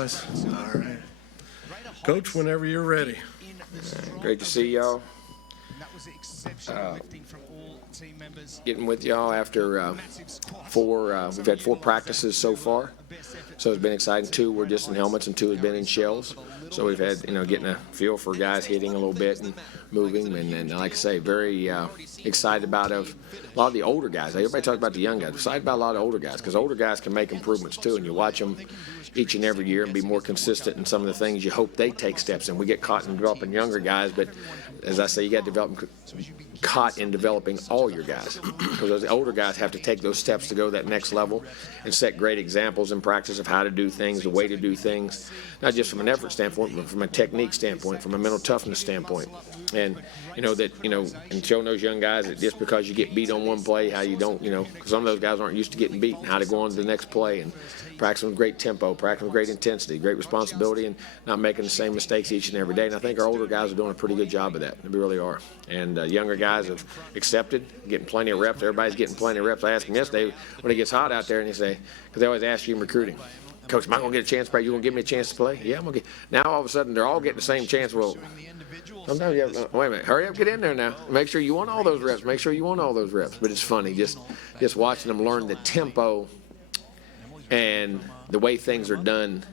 Otherwise, all right. Coach, whenever you're ready. Great to see y'all. Getting with y'all after we've had 4 practices so far. So it's been exciting. 2 were just in helmets and 2 has been in shells. So we've had, getting a feel for guys hitting a little bit and moving. And like I say, very excited about a lot of the older guys. Everybody talks about the young guys. Excited about a lot of older guys because older guys can make improvements too. And you watch them each and every year and be more consistent in some of the things you hope they take steps in. We get caught in developing younger guys, but as I say, you got to develop caught in developing all your guys because those older guys have to take those steps to go to that next level and set great examples in practice of how to do things, the way to do things, not just from an effort standpoint, but from a technique standpoint, from a mental toughness standpoint. And and showing those young guys that just because you get beat on one play, how you don't, because some of those guys aren't used to getting beat, and how to go on to the next play and practicing with great tempo, practicing with great intensity, great responsibility, and not making the same mistakes each and every day. And I think our older guys are doing a pretty good job of that. They really are. And younger guys have accepted, getting plenty of reps. Everybody's getting plenty of reps. I asked him yesterday when it gets hot out there, and he say, because they always ask you in recruiting, Coach, am I going to get a chance to play? You going to give me a chance to play? Yeah, I'm going to get. Now all of a sudden they're all getting the same chance. Well, sometimes you have, wait a minute, hurry up, get in there now. Make sure you want all those reps. Make sure you want all those reps. But it's funny, just watching them learn the tempo and the way things are done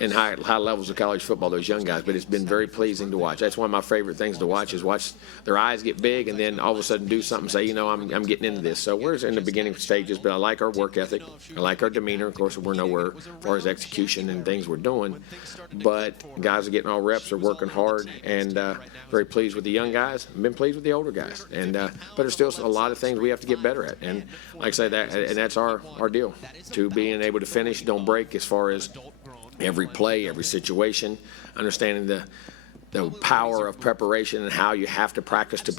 in high levels of college football, those young guys. But it's been very pleasing to watch. That's one of my favorite things to watch, is watch their eyes get big and then all of a sudden do something, say, I'm getting into this. So we're in the beginning stages, but I like our work ethic. I like our demeanor. Of course, we're nowhere as far as execution and things we're doing. But guys are getting all reps, are working hard, and very pleased with the young guys. I've been pleased with the older guys. And but there's still a lot of things we have to get better at. And like I say, that's our deal, to being able to finish, don't break, as far as every play, every situation, understanding the power of preparation and how you have to practice to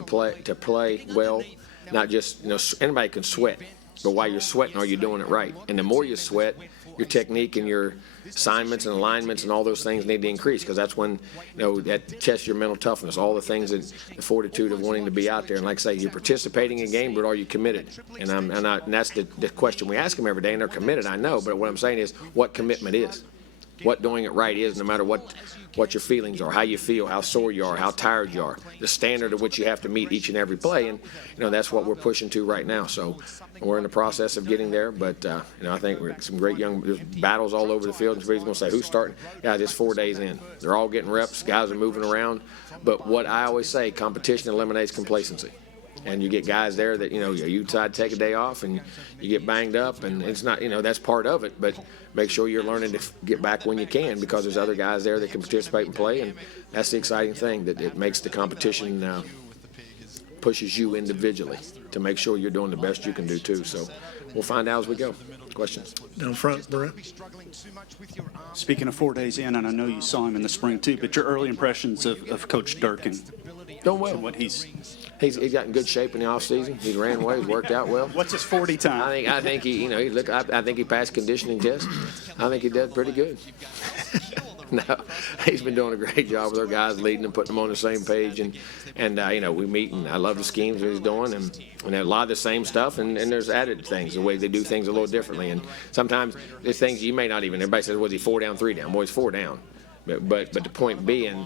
play well. Not just, anybody can sweat, but while you're sweating, are you doing it right? And the more you sweat, your technique and your assignments and alignments and all those things need to increase, because that's when, that tests your mental toughness, all the things, that the fortitude of wanting to be out there. And like I say, you're participating in a game, but are you committed? And that's the question we ask them every day, and they're committed, I know. But what I'm saying is what commitment is. What doing it right is, no matter what your feelings are, how you feel, how sore you are, how tired you are, the standard of which you have to meet each and every play. And, that's what we're pushing to right now. So we're in the process of getting there. But, I think we're some great there's battles all over the field. And somebody's going to say, who's starting? Guys, it's 4 days in. They're all getting reps. Guys are moving around. But what I always say, competition eliminates complacency. And you get guys there that, you decide to take a day off and you get banged up, and it's not, that's part of it, but make sure you're learning to get back when you can, because there's other guys there that can participate and play, and that's the exciting thing, that it makes the competition, pushes you individually to make sure you're doing the best you can do too. So we'll find out as we go. Questions? Down front, Brent. Speaking of 4 days in, and I know you saw him in the spring too, but your early impressions of Coach Durkin. Doing well. What he's got in good shape in the offseason. He ran well. He's worked out well. What's his 40 time? I think he, I think he passed conditioning test. I think he did pretty good. No, he's been doing a great job with our guys, leading them, putting them on the same page, and we meet, and I love the schemes that he's doing, and a lot of the same stuff, and there's added things, the way they do things a little differently, and sometimes there's things you may not even. Everybody says, was he 4 down, 3 down? Well, he's 4 down, but the point being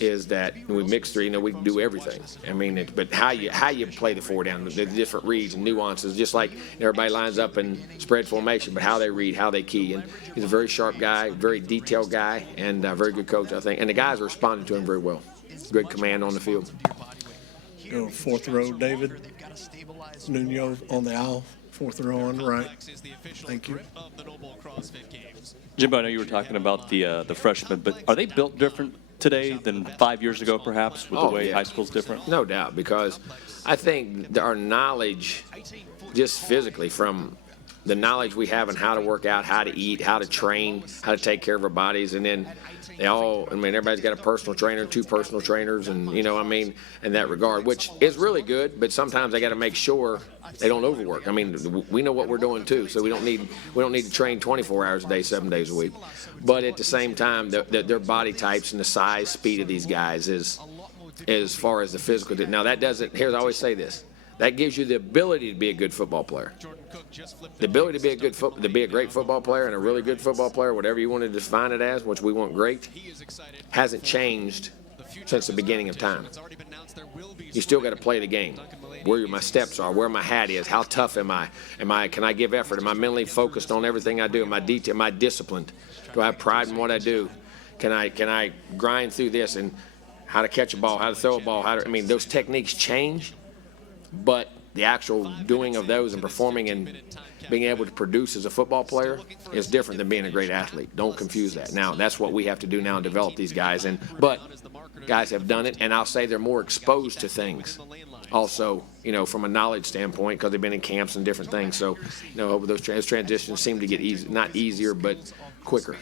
is that we mix 3, we can do everything. I mean, but how you play the 4 down, the different reads and nuances, just like everybody lines up in spread formation, but how they read, how they key. And he's a very sharp guy, very detailed guy, and a very good coach, I think. And the guys are responding to him very well. Good command on the field. Go 4th row, David. Nuno on the aisle, 4th row on the right. Thank you. Jimbo, I know you were talking about the freshmen, but are they built different today than 5 years ago, perhaps, with the way high school's different? No doubt, because I think our knowledge, just physically, from the knowledge we have on how to work out, how to eat, how to train, how to take care of our bodies, and then everybody's got a personal trainer, 2 personal trainers, and, in that regard, which is really good, but sometimes they got to make sure they don't overwork. We know what we're doing too, so we don't need to train 24 hours a day, 7 days a week. But at the same time, their body types and the size, speed of these guys is, as far as the physical. Now that doesn't. Here's I always say this: That gives you the ability to be a good football player. The ability to be to be a great football player and a really good football player, whatever you want to define it as, which we want great, hasn't changed since the beginning of time. You still got to play the game. Where my steps are, where my hat is, how tough am I? Can I give effort? Am I mentally focused on everything I do? Am I disciplined? Do I have pride in what I do? Can I grind through this, and how to catch a ball, how to throw a ball, those techniques change, but the actual doing of those and performing and being able to produce as a football player is different than being a great athlete. Don't confuse that. Now, that's what we have to do now and develop these guys. But guys have done it, and I'll say they're more exposed to things. Also, from a knowledge standpoint, because they've been in camps and different things. So, those transitions seem to get not easier, but quicker.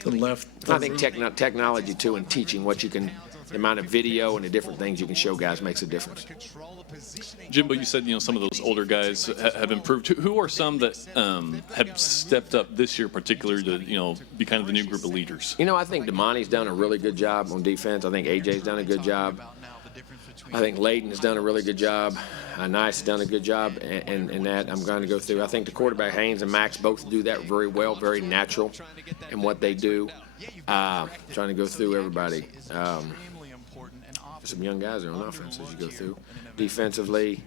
To the left. I think technology, too, and teaching the amount of video and the different things you can show guys makes a difference. Jimbo, you said some of those older guys have improved. Who are some that have stepped up this year, particularly to be kind of the new group of leaders? I think Damani's done a really good job on defense. I think AJ's done a good job. I think Layden has done a really good job. Nice has done a good job in that. I'm going to go through. I think the quarterback, Haynes and Max, both do that very well, very natural in what they do. Trying to go through everybody. Some young guys are on offense as you go through. Defensively,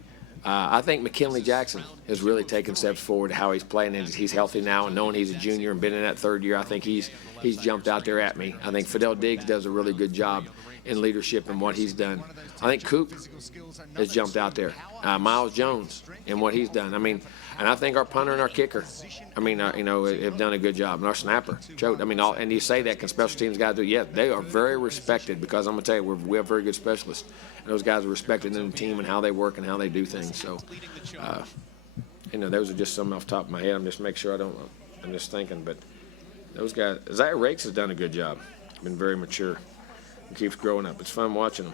I think McKinley Jackson has really taken steps forward to how he's playing, and he's healthy now, and knowing he's a junior and been in that third year, I think he's jumped out there at me. I think Fidel Diggs does a really good job in leadership and what he's done. I think Coop has jumped out there. Miles Jones and what he's done. And I think our punter and our kicker, have done a good job. And our snapper, choked. And you say that, can special teams guys do? Yeah, they are very respected, because I'm going to tell you, we have very good specialists. And those guys are respected in the team and how they work and how they do things. So, those are just some off the top of my head. I'm just making sure I'm just thinking. But those guys, Isaiah Rakes has done a good job. Been very mature. He keeps growing up. It's fun watching him.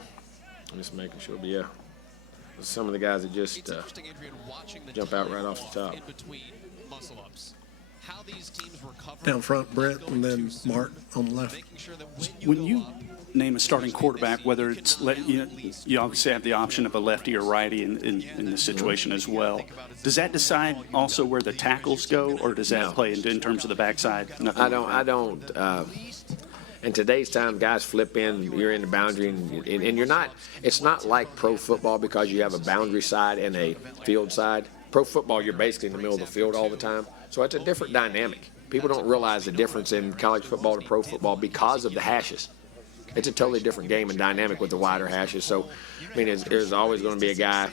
I'm just making sure. But yeah, some of the guys that just jump out right off the top. Down front, Brent, and then Mark on the left. When you name a starting quarterback, whether it's you obviously have the option of a lefty or righty in this situation as well. Does that decide also where the tackles go, or does that play in terms of the backside? I don't. In today's time, guys flip in, you're in the boundary, and you're not, it's not like pro football because you have a boundary side and a field side. Pro football, you're basically in the middle of the field all the time. So it's a different dynamic. People don't realize the difference in college football to pro football because of the hashes. It's a totally different game and dynamic with the wider hashes. So, there's always going to be a guy,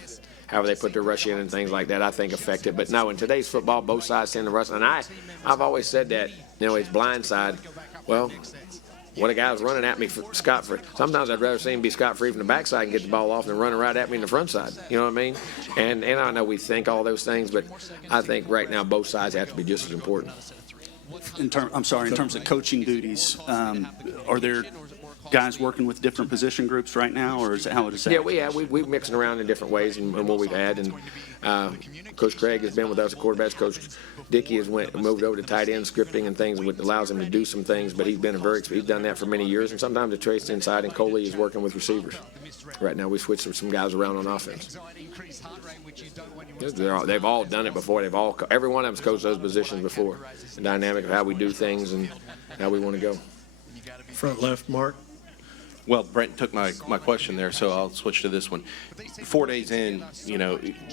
however they put their rush in and things like that, I think affect it. But no, in today's football, both sides tend to rush. And I've always said that, it's blind side. Well, what a guy's running at me scot-free. Sometimes I'd rather see him be scot-free from the backside and get the ball off than running right at me in the front side. You know what I mean? And I know we think all those things, but I think right now both sides have to be just as important. In terms of coaching duties, are there guys working with different position groups right now, or how is that? Yeah, we're mixing around in different ways and what we've had. And Coach Craig has been with us at quarterbacks. Coach Dickey has moved over to tight end scripting and things, which allows him to do some things. But he's done that for many years. And sometimes the trace inside, and Coley is working with receivers. Right now, we switched some guys around on offense. They've all done it before. Every one of them's coached those positions before. The dynamic of how we do things and how we want to go. Front left, Mark. Well, Brent took my question there, so I'll switch to this one. 4 days in,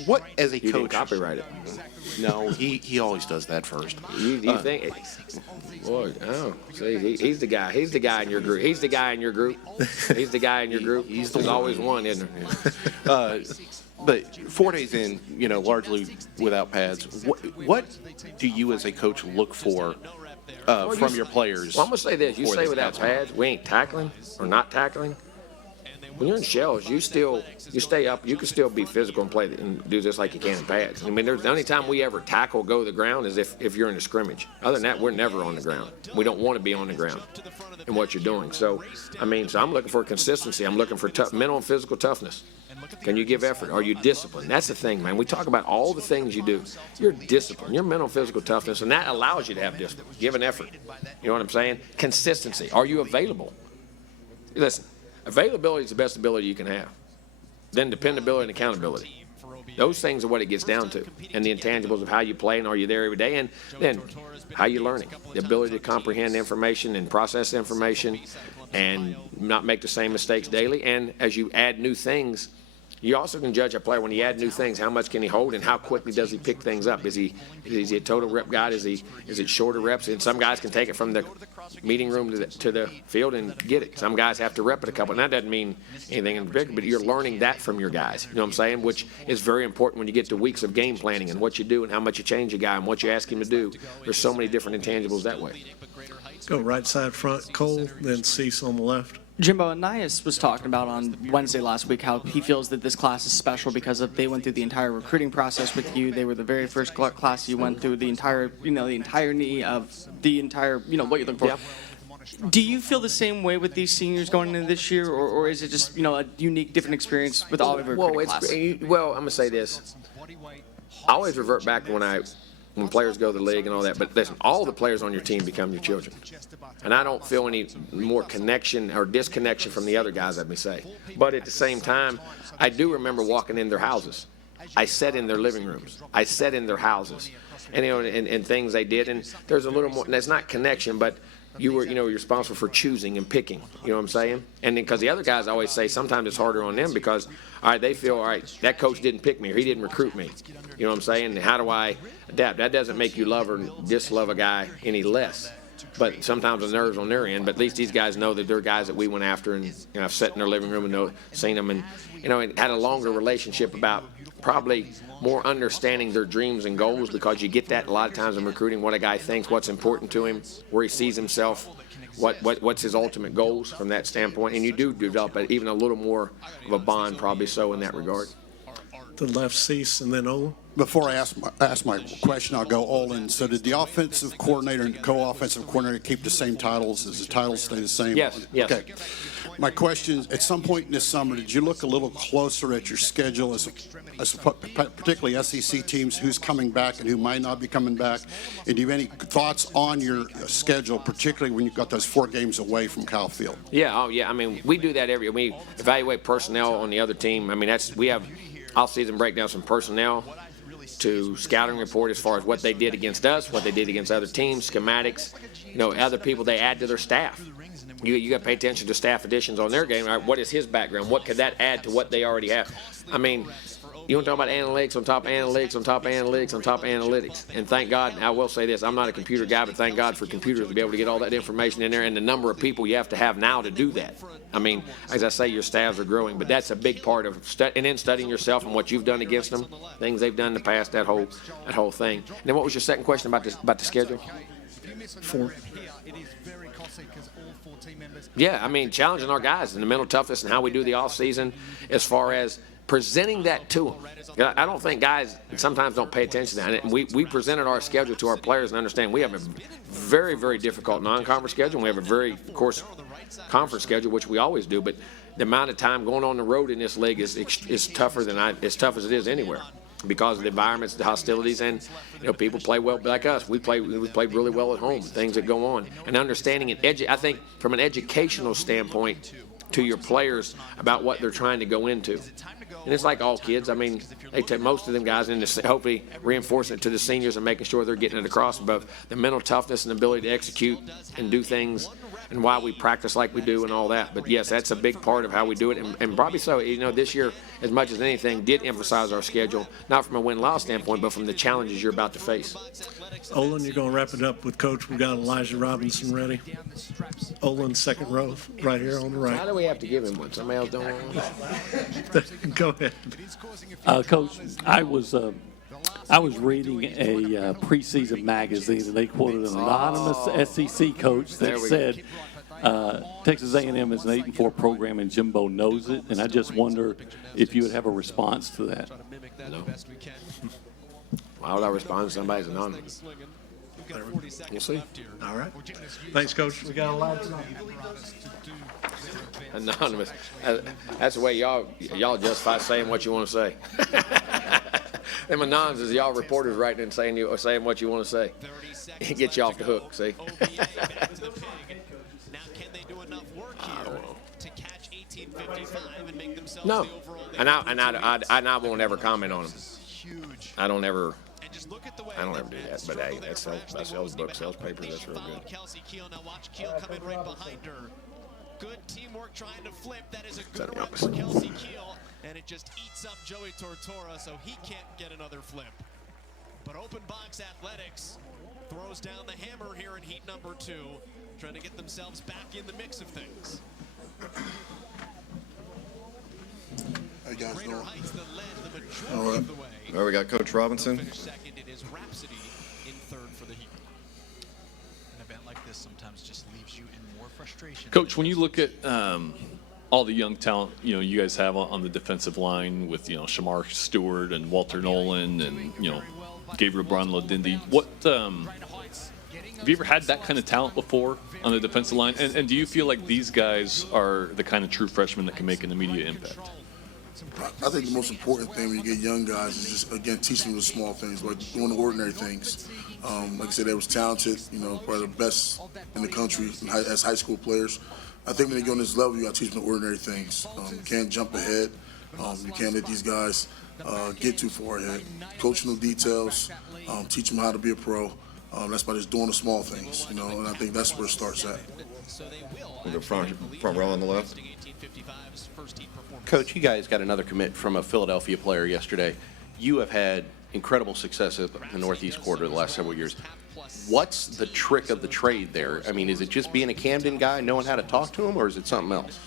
what as a coach? You didn't copyright it. No, he always does that first. You think? Boy, see, he's the guy. He's the guy in your group. He's the guy in your group. He's the guy in your group. There's always one, isn't there? But 4 days in, largely without pads, what do you as a coach look for from your players? Well, I'm going to say this. You say without pads, we ain't tackling or not tackling. When you're in shells, you stay up. You can still be physical and play and do this like you can in pads. There's the only time we ever tackle, go to the ground is if you're in a scrimmage. Other than that, we're never on the ground. We don't want to be on the ground in what you're doing. So I'm looking for consistency. I'm looking for mental and physical toughness. Can you give effort? Are you disciplined? That's the thing, man. We talk about all the things you do. You're disciplined. Your mental and physical toughness, and that allows you to have discipline. Give an effort. You know what I'm saying? Consistency. Are you available? Listen, availability is the best ability you can have. Then dependability and accountability. Those things are what it gets down to, and the intangibles of how you play and are you there every day, and then how you're learning, the ability to comprehend information and process information and not make the same mistakes daily. And as you add new things, you also can judge a player when you add new things. How much can he hold, and how quickly does he pick things up? Is he a total rep guy? Is it shorter reps? And some guys can take it from the meeting room to the field and get it. Some guys have to rep it a couple. And that doesn't mean anything in particular, but you're learning that from your guys. You know what I'm saying? Which is very important when you get to weeks of game planning and what you do and how much you change a guy and what you ask him to do. There's so many different intangibles that way. Go right side front, Cole, then Cease on the left. Jimbo, Anais was talking about on Wednesday last week how he feels that this class is special because they went through the entire recruiting process with you. They were the very first class you went through the entire, the entirety of the entire, what you're looking for. Yep. Do you feel the same way with these seniors going into this year, or is it just, a unique, different experience with all of your recruiting classes? Well, I'm going to say this. I always revert back to when players go to the league and all that, but listen, all the players on your team become your children. And I don't feel any more connection or disconnection from the other guys, let me say. But at the same time, I do remember walking in their houses. I sat in their living rooms. I sat in their houses. And, and things they did. And there's a little more, and that's not connection, but you were, you're responsible for choosing and picking. You know what I'm saying? And then, because the other guys always say sometimes it's harder on them because, all right, they feel, all right, that coach didn't pick me or he didn't recruit me. You know what I'm saying? And how do I adapt? That doesn't make you love or dislove a guy any less. But sometimes the nerves on their end. But at least these guys know that they're guys that we went after, and I've sat in their living room and seen them, and and had a longer relationship about probably more understanding their dreams and goals, because you get that a lot of times in recruiting, what a guy thinks, what's important to him, where he sees himself, what's his ultimate goals from that standpoint, and you do develop even a little more of a bond, probably so in that regard. The left, Cease, and then Olin. Before I ask my question, I'll go Olin. So did the offensive coordinator and co-offensive coordinator keep the same titles? Does the titles stay the same? Yes. Okay. My question is, at some point in this summer, did you look a little closer at your schedule as particularly SEC teams, who's coming back and who might not be coming back? And do you have any thoughts on your schedule, particularly when you've got those 4 games away from Cal Field? Yeah. Oh, yeah. I mean, we do that we evaluate personnel on the other team. I mean, we have off-season breakdowns from personnel to scouting report as far as what they did against us, what they did against other teams, schematics, other people they add to their staff. You got to pay attention to staff additions on their game. Right? What is his background? What could that add to what they already have? I mean, you want to talk about analytics on top of analytics on top of analytics on top of analytics. And thank God, I will say this, I'm not a computer guy, but thank God for computers to be able to get all that information in there and the number of people you have to have now to do that. I mean, as I say, your staffs are growing, but that's a big part of and then studying yourself and what you've done against them, things they've done in the past, that whole thing. And then what was your second question about the schedule? 4. Yeah, I mean, challenging our guys in the mental toughness and how we do the off season as far as presenting that to them. I don't think guys sometimes don't pay attention to that. And we presented our schedule to our players and understand we have a very, very difficult non-conference schedule. And we have a very, of course, conference schedule, which we always do. But the amount of time going on the road in this league is tougher than as tough as it is anywhere, because of the environments, the hostilities, and people play well like us. We play really well at home. Things that go on, and understanding it. I think from an educational standpoint to your players about what they're trying to go into. And it's like all kids. I mean, they take most of them guys into hopefully reinforcing it to the seniors and making sure they're getting it across about the mental toughness and ability to execute and do things and why we practice like we do and all that. But yes, that's a big part of how we do it, and probably so. This year, as much as anything, did emphasize our schedule, not from a win-loss standpoint, but from the challenges you're about to face. Olin, you're going to wrap it up with Coach. We've got Elijah Robinson ready. Olin, second row, right here on the right. Why do we have to give him one? Somebody else don't want one? Go ahead. Coach, I was reading a preseason magazine, and they quoted an anonymous SEC coach that said Texas A&M is an 8-4 program, and Jimbo knows it. And I just wonder if you would have a response to that. No. Why would I respond to somebody's anonymous? We'll see. All right. Thanks, Coach. We got Elijah. Anonymous. That's the way y'all justify saying what you want to say. Them anonymous is y'all reporters writing and saying what you want to say. It gets you off the hook, see? I don't know. No, and I won't ever comment on them. I don't ever do that. But hey, that sells books, sells papers. That's real good. Good teamwork trying to flip. That is a That good the run for opposite. Kelsey Keel, and it just eats up Joey Tortora, so he can't get another flip. But Open Box Athletics throws down the hammer here in heat number 2, trying to get themselves back in the mix of things. How you guys Greater doing? Heights that led the majority All right. of the way. Well, we got Coach Robinson. They'll finish second. It is Rhapsody in third for the heat. An event like this sometimes just leaves you in more frustration. Coach, when you look at all the young talent, you guys have on the defensive line with, Shamar Stewart and Walter Nolan and, Gabriel Brownlow-Dindy, what have you ever had that kind of talent before on the defensive line? And do you feel like these guys are the kind of true freshmen that can make an immediate impact? I think the most important thing when you get young guys is just, again, teaching them the small things, like doing the ordinary things. Like I said, they was talented, probably the best in the country as high school players. I think when they go on this level, you got to teach them the ordinary things. You can't jump ahead. You can't let these guys get too far ahead. Coaching the details, teach them how to be a pro. That's by just doing the small things, and I think that's where it starts at. We go front row on the left. Coach, you guys got another commit from a Philadelphia player yesterday. You have had incredible success at the Northeast quarter the last several years. What's the trick of the trade there? I mean, is it just being a Camden guy, knowing how to talk to him, or is it something else?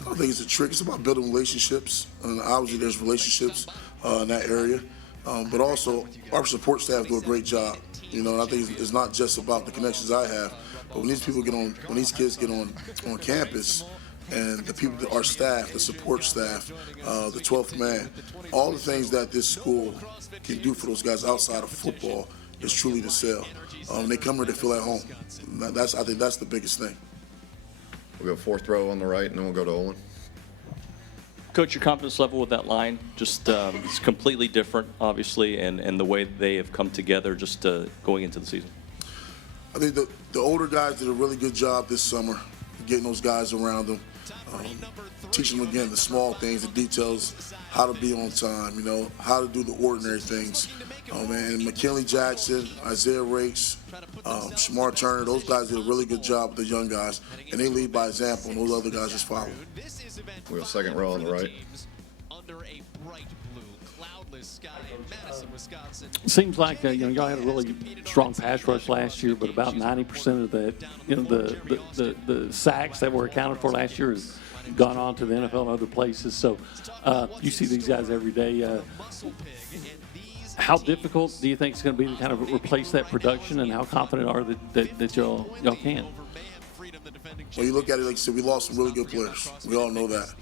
I don't think it's a trick. It's about building relationships, and obviously there's relationships in that area. But also, our support staff do a great job. And I think it's not just about the connections I have, but when these kids get on campus, and the people, our staff, the support staff, the 12th man, all the things that this school can do for those guys outside of football is truly to sell. They come here to feel at home. I think that's the biggest thing. We'll go fourth row on the right, and then we'll go to Olin. Coach, your confidence level with that line, just it's completely different, obviously, and the way they have come together just going into the season. I think the older guys did a really good job this summer, getting those guys around them, teaching them, again, the small things, the details, how to be on time, how to do the ordinary things. And McKinley Jackson, Isaiah Rakes, Shamar Turner, those guys did a really good job with the young guys, and they lead by example, and those other guys just follow. We go second row on the right. Seems like y'all had a really strong pass rush last year, but about 90% of that, the sacks that were accounted for last year has gone on to the NFL and other places. So you see these guys every day. How difficult do you think it's going to be to kind of replace that production, and how confident are that y'all can? When you look at it, like you said, we lost some really good players. We all know that.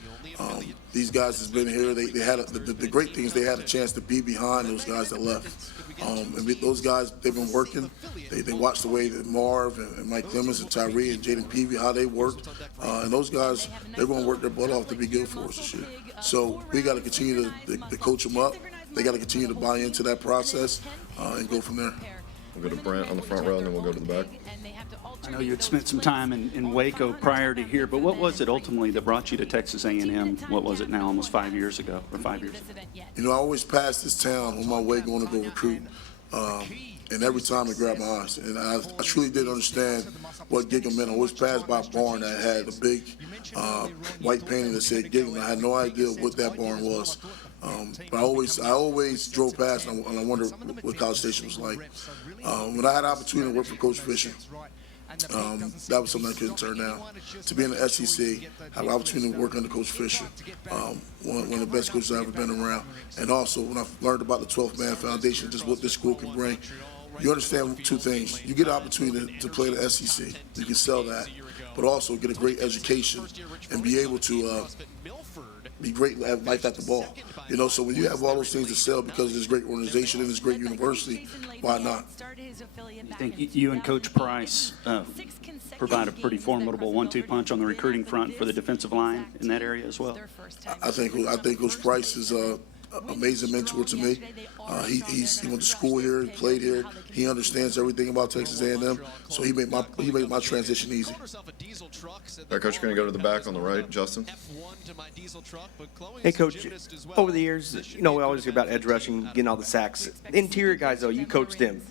These guys has been here. They had the great thing is they had a chance to be behind those guys that left. And those guys, they've been working. They watched the way that Marv and Mike Clemens and Tyree and Jaden Peavy, how they worked. And those guys, they're going to work their butt off to be good for us this year. So we got to continue to coach them up. They got to continue to buy into that process and go from there. We'll go to Brent on the front row, and then we'll go to the back. I know you had spent some time in Waco prior to here, but what was it ultimately that brought you to Texas A&M? What was it now, almost 5 years ago, or 5 years ago? I always pass this town on my way going to go recruit, and every time it grabbed my eyes. And I truly didn't understand what Gig'em meant. I always passed by a barn that had a big white painting that said Gig'em. I had no idea what that barn was. But I always drove past, and I wondered what College Station was like. When I had the opportunity to work for Coach Fischer, that was something I couldn't turn down. To be in the SEC, have the opportunity to work under Coach Fischer, one of the best coaches I've ever been around. And also, when I learned about the 12th Man Foundation, just what this school can bring, you understand two things. You get an opportunity to play the SEC. You can sell that, but also get a great education and be able to be great at life at the ball. So when you have all those things to sell because of this great organization and this great university, why not? I think you and Coach Price provide a pretty formidable 1-2 punch on the recruiting front for the defensive line in that area as well. I think Coach Price is amazing mentor to me. He went to school here, he played here. He understands everything about Texas A&M, so he made my transition easy. All right, Coach, you're going to go to the back on the right. Justin? Hey, Coach, over the years, we always hear about edge rushing, getting all the sacks. Interior guys, though, you coach them.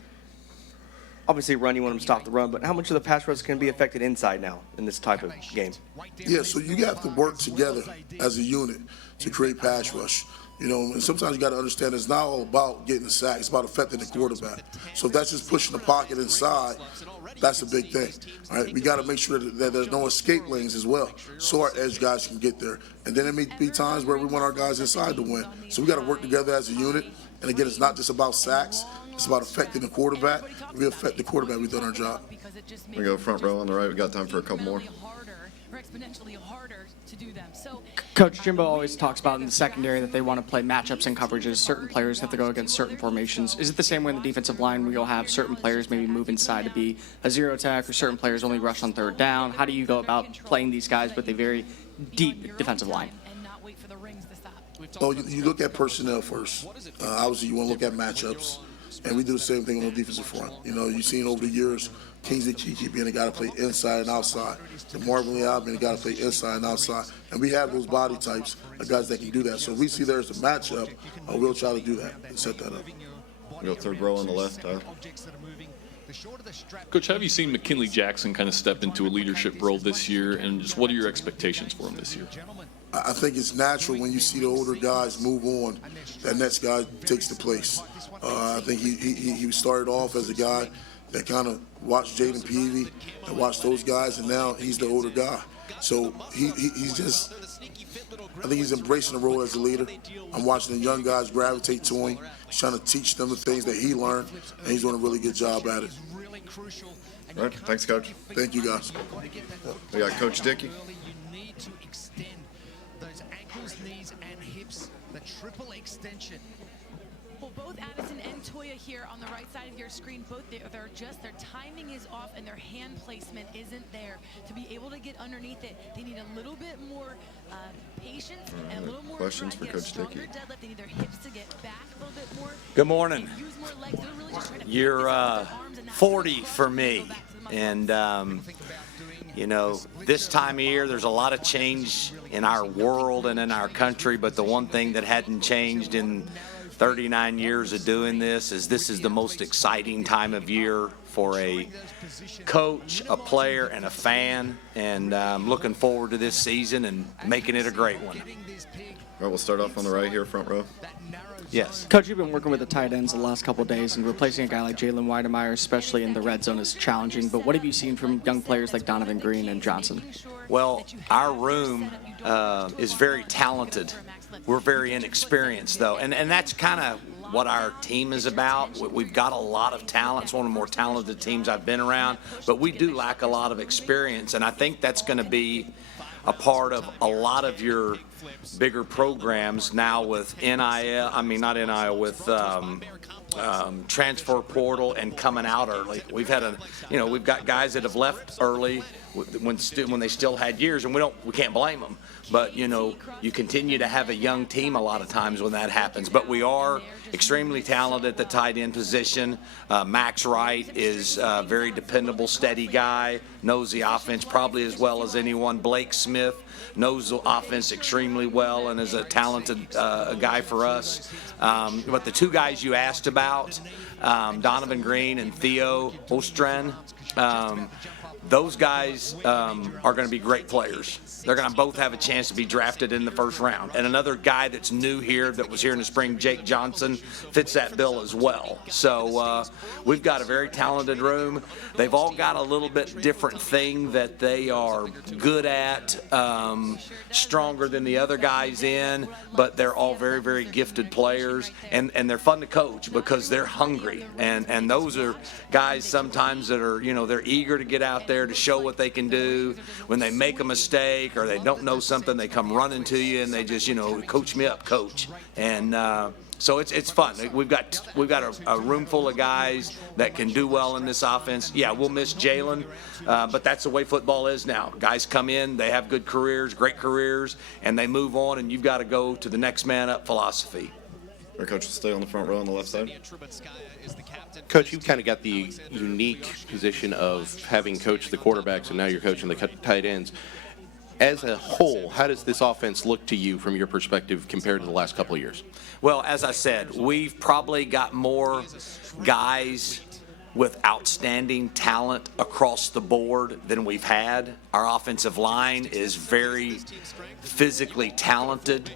Obviously, run, you want them to stop the run, but how much of the pass rush can be affected inside now in this type of game? Yeah, so you have to work together as a unit to create pass rush. And sometimes you got to understand it's not all about getting the sack. It's about affecting the quarterback. So if that's just pushing the pocket inside, that's a big thing. All right, we got to make sure that there's no escape lanes as well, so our edge guys can get there. And then there may be times where we want our guys inside to win. So we got to work together as a unit. And again, it's not just about sacks. It's about affecting the quarterback. If we affect the quarterback, we've done our job. We go front row on the right. We got time for a couple more. Coach Jimbo always talks about in the secondary that they want to play matchups and coverages. Certain players have to go against certain formations. Is it the same way in the defensive line where you'll have certain players maybe move inside to be a zero tech, or certain players only rush on third down? How do you go about playing these guys with a very deep defensive line? Well, you look at personnel first. Obviously, you want to look at matchups. And we do the same thing on the defensive front. You've seen over the years, Kingsley Kiki being a guy to play inside and outside. And Marvin Leal being a guy to play inside and outside. And we have those body types of guys that can do that. So if we see there's a matchup, we'll try to do that and set that up. We go third row on the left, Tyler. Coach, have you seen McKinley Jackson kind of step into a leadership role this year, and just what are your expectations for him this year? I think it's natural when you see the older guys move on, that next guy takes the place. I think he started off as a guy that kind of watched Jaden Peavy and watched those guys, and now he's the older guy. So he's just, I think he's embracing the role as a leader. I'm watching the young guys gravitate to him. He's trying to teach them the things that he learned, and he's doing a really good job at it. All right, thanks, Coach. Thank you, guys. We got Coach Dickey. Knees and hips, the triple extension. Well, both Addison and Toya here on the right side of your screen, both they're just, their timing is off and their hand placement isn't there. To be able to get underneath it, they need a little bit more patience and a little more questions for Coach Dickey. Deadlift. They need their hips to get back a little bit more. Good morning. Use more legs. They're really just trying to You're 40 for me, and this time of year, there's a lot of change in our world and in our country, but the one thing that hadn't changed in 39 years of doing this is the most exciting time of year for a coach, a player, and a fan, and I'm looking forward to this season and making it a great one. All right, we'll start off on the right here, front row. Yes. Coach, you've been working with the tight ends the last couple of days, and replacing a guy like Jalen Weidemeyer, especially in the red zone, is challenging. But what have you seen from young players like Donovan Green and Johnson? Well, our room is very talented. We're very inexperienced, though, and that's kind of what our team is about. We've got a lot of talent. It's one of the more talented teams I've been around, but we do lack a lot of experience, and I think that's going to be a part of a lot of your bigger programs now with with transfer portal and coming out early. We've got guys that have left early when they still had years, and we can't blame them. But you continue to have a young team a lot of times when that happens. But we are extremely talented at the tight end position. Max Wright is a very dependable, steady guy, knows the offense probably as well as anyone. Blake Smith knows the offense extremely well and is a talented guy for us. But the two guys you asked about, Donovan Green and Theo Ostren, those guys are going to be great players. They're going to both have a chance to be drafted in the first round. And another guy that's new here that was here in the spring, Jake Johnson, fits that bill as well. So we've got a very talented room. They've all got a little bit different thing that they are good at, stronger than the other guys in, but they're all very, very gifted players. And they're fun to coach because they're hungry. And those are guys sometimes that are, they're eager to get out there to show what they can do. When they make a mistake or they don't know something, they come running to you and they just, coach me up, coach. And so it's fun. We've got a room full of guys that can do well in this offense. Yeah, we'll miss Jalen, but that's the way football is now. Guys come in, they have good careers, great careers, and they move on, and you've got to go to the next man up philosophy. Our coach will stay on the front row on the left side. Coach, you've kind of got the unique position of having coached the quarterbacks and now you're coaching the tight ends. As a whole, how does this offense look to you from your perspective compared to the last couple of years? Well, as I said, we've probably got more guys with outstanding talent across the board than we've had. Our offensive line is very physically talented,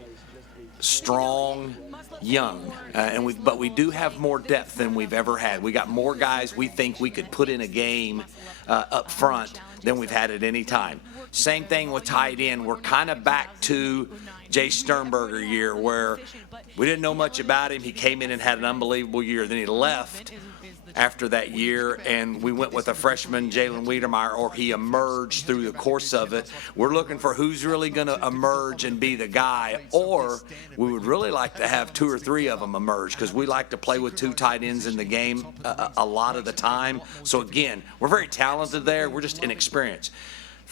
strong, young, but we do have more depth than we've ever had. We got more guys we think we could put in a game up front than we've had at any time. Same thing with tight end. We're kind of back to Jay Sternberger year where we didn't know much about him. He came in and had an unbelievable year. Then he left after that year, and we went with a freshman, Jalen Wiedemeyer, or he emerged through the course of it. We're looking for who's really going to emerge and be the guy, or we would really like to have 2 or 3 of them emerge because we like to play with 2 tight ends in the game a lot of the time. So, again, we're very talented there. We're just inexperienced.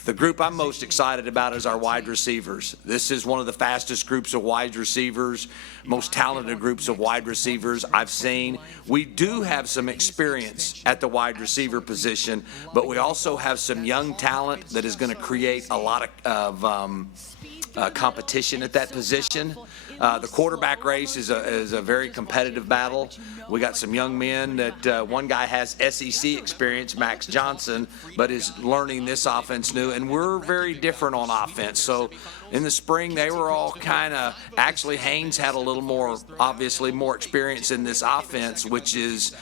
The group I'm most excited about is our wide receivers. This is one of the fastest groups of wide receivers, most talented groups of wide receivers I've seen. We do have some experience at the wide receiver position, but we also have some young talent that is going to create a lot of competition at that position. The quarterback race is a very competitive battle. We got some young men that one guy has SEC experience, Max Johnson, but is learning this offense new, and we're very different on offense. So in the spring, they were all kind of, actually Haynes had a little more, obviously more experience in this offense, which is,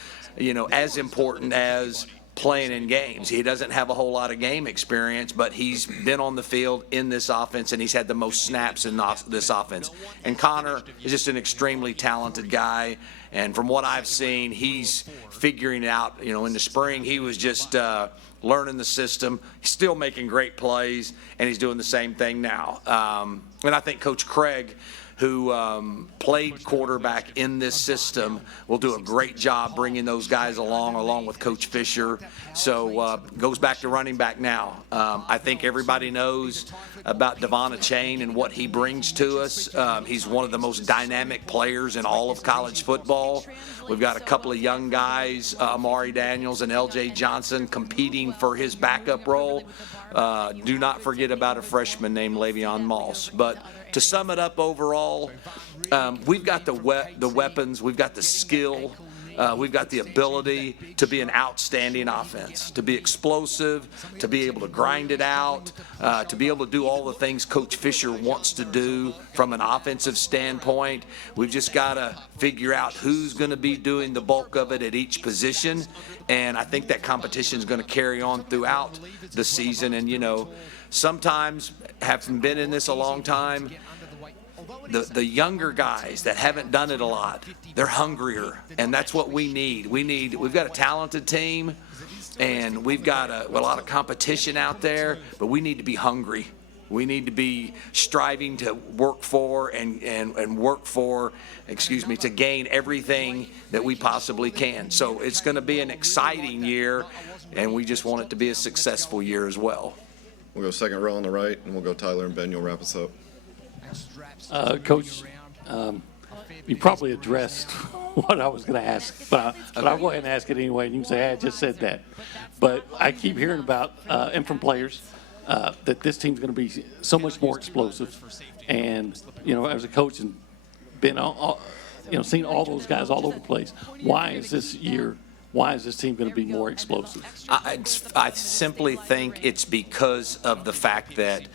as important as playing in games. He doesn't have a whole lot of game experience, but he's been on the field in this offense, and he's had the most snaps in this offense. And Connor is just an extremely talented guy, and from what I've seen, he's figuring it out. In the spring, he was just learning the system. He's still making great plays, and he's doing the same thing now. And I think Coach Craig, who played quarterback in this system, will do a great job bringing those guys along with Coach Fischer. So goes back to running back now. I think everybody knows about Devon Achane and what he brings to us. He's one of the most dynamic players in all of college football. We've got a couple of young guys, Amari Daniels and LJ Johnson, competing for his backup role. Do not forget about a freshman named Le'Veon Moss. But to sum it up overall, we've got the weapons, we've got the skill, we've got the ability to be an outstanding offense, to be explosive, to be able to grind it out, to be able to do all the things Coach Fischer wants to do from an offensive standpoint. We've just got to figure out who's going to be doing the bulk of it at each position, and I think that competition is going to carry on throughout the season. And, sometimes, having been in this a long time, the younger guys that haven't done it a lot, they're hungrier, and that's what we need. We've got a talented team, and we've got a lot of competition out there, but we need to be hungry. We need to be striving to work for and work for, to gain everything that we possibly can. So it's going to be an exciting year, and we just want it to be a successful year as well. We'll go second row on the right, and we'll go Tyler and Ben. You'll wrap us up. Coach, you probably addressed what I was going to ask, but I'll go ahead and ask it anyway. And you can say, hey, I just said that. But I keep hearing about, and from players, that this team's going to be so much more explosive. And, as a coach and been, seen all those guys all over the place, why is this team going to be more explosive? I simply think it's because of the fact that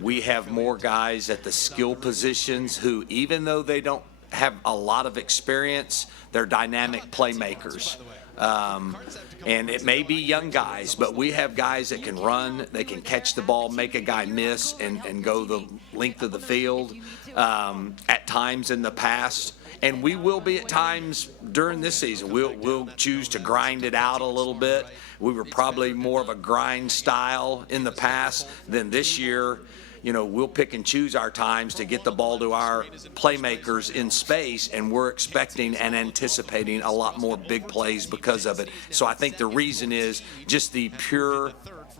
we have more guys at the skill positions who, even though they don't have a lot of experience, they're dynamic playmakers. And it may be young guys, but we have guys that can run, they can catch the ball, make a guy miss, and go the length of the field at times in the past. And we will be at times during this season. We'll choose to grind it out a little bit. We were probably more of a grind style in the past than this year. we'll pick and choose our times to get the ball to our playmakers in space, and we're expecting and anticipating a lot more big plays because of it. So I think the reason is just the pure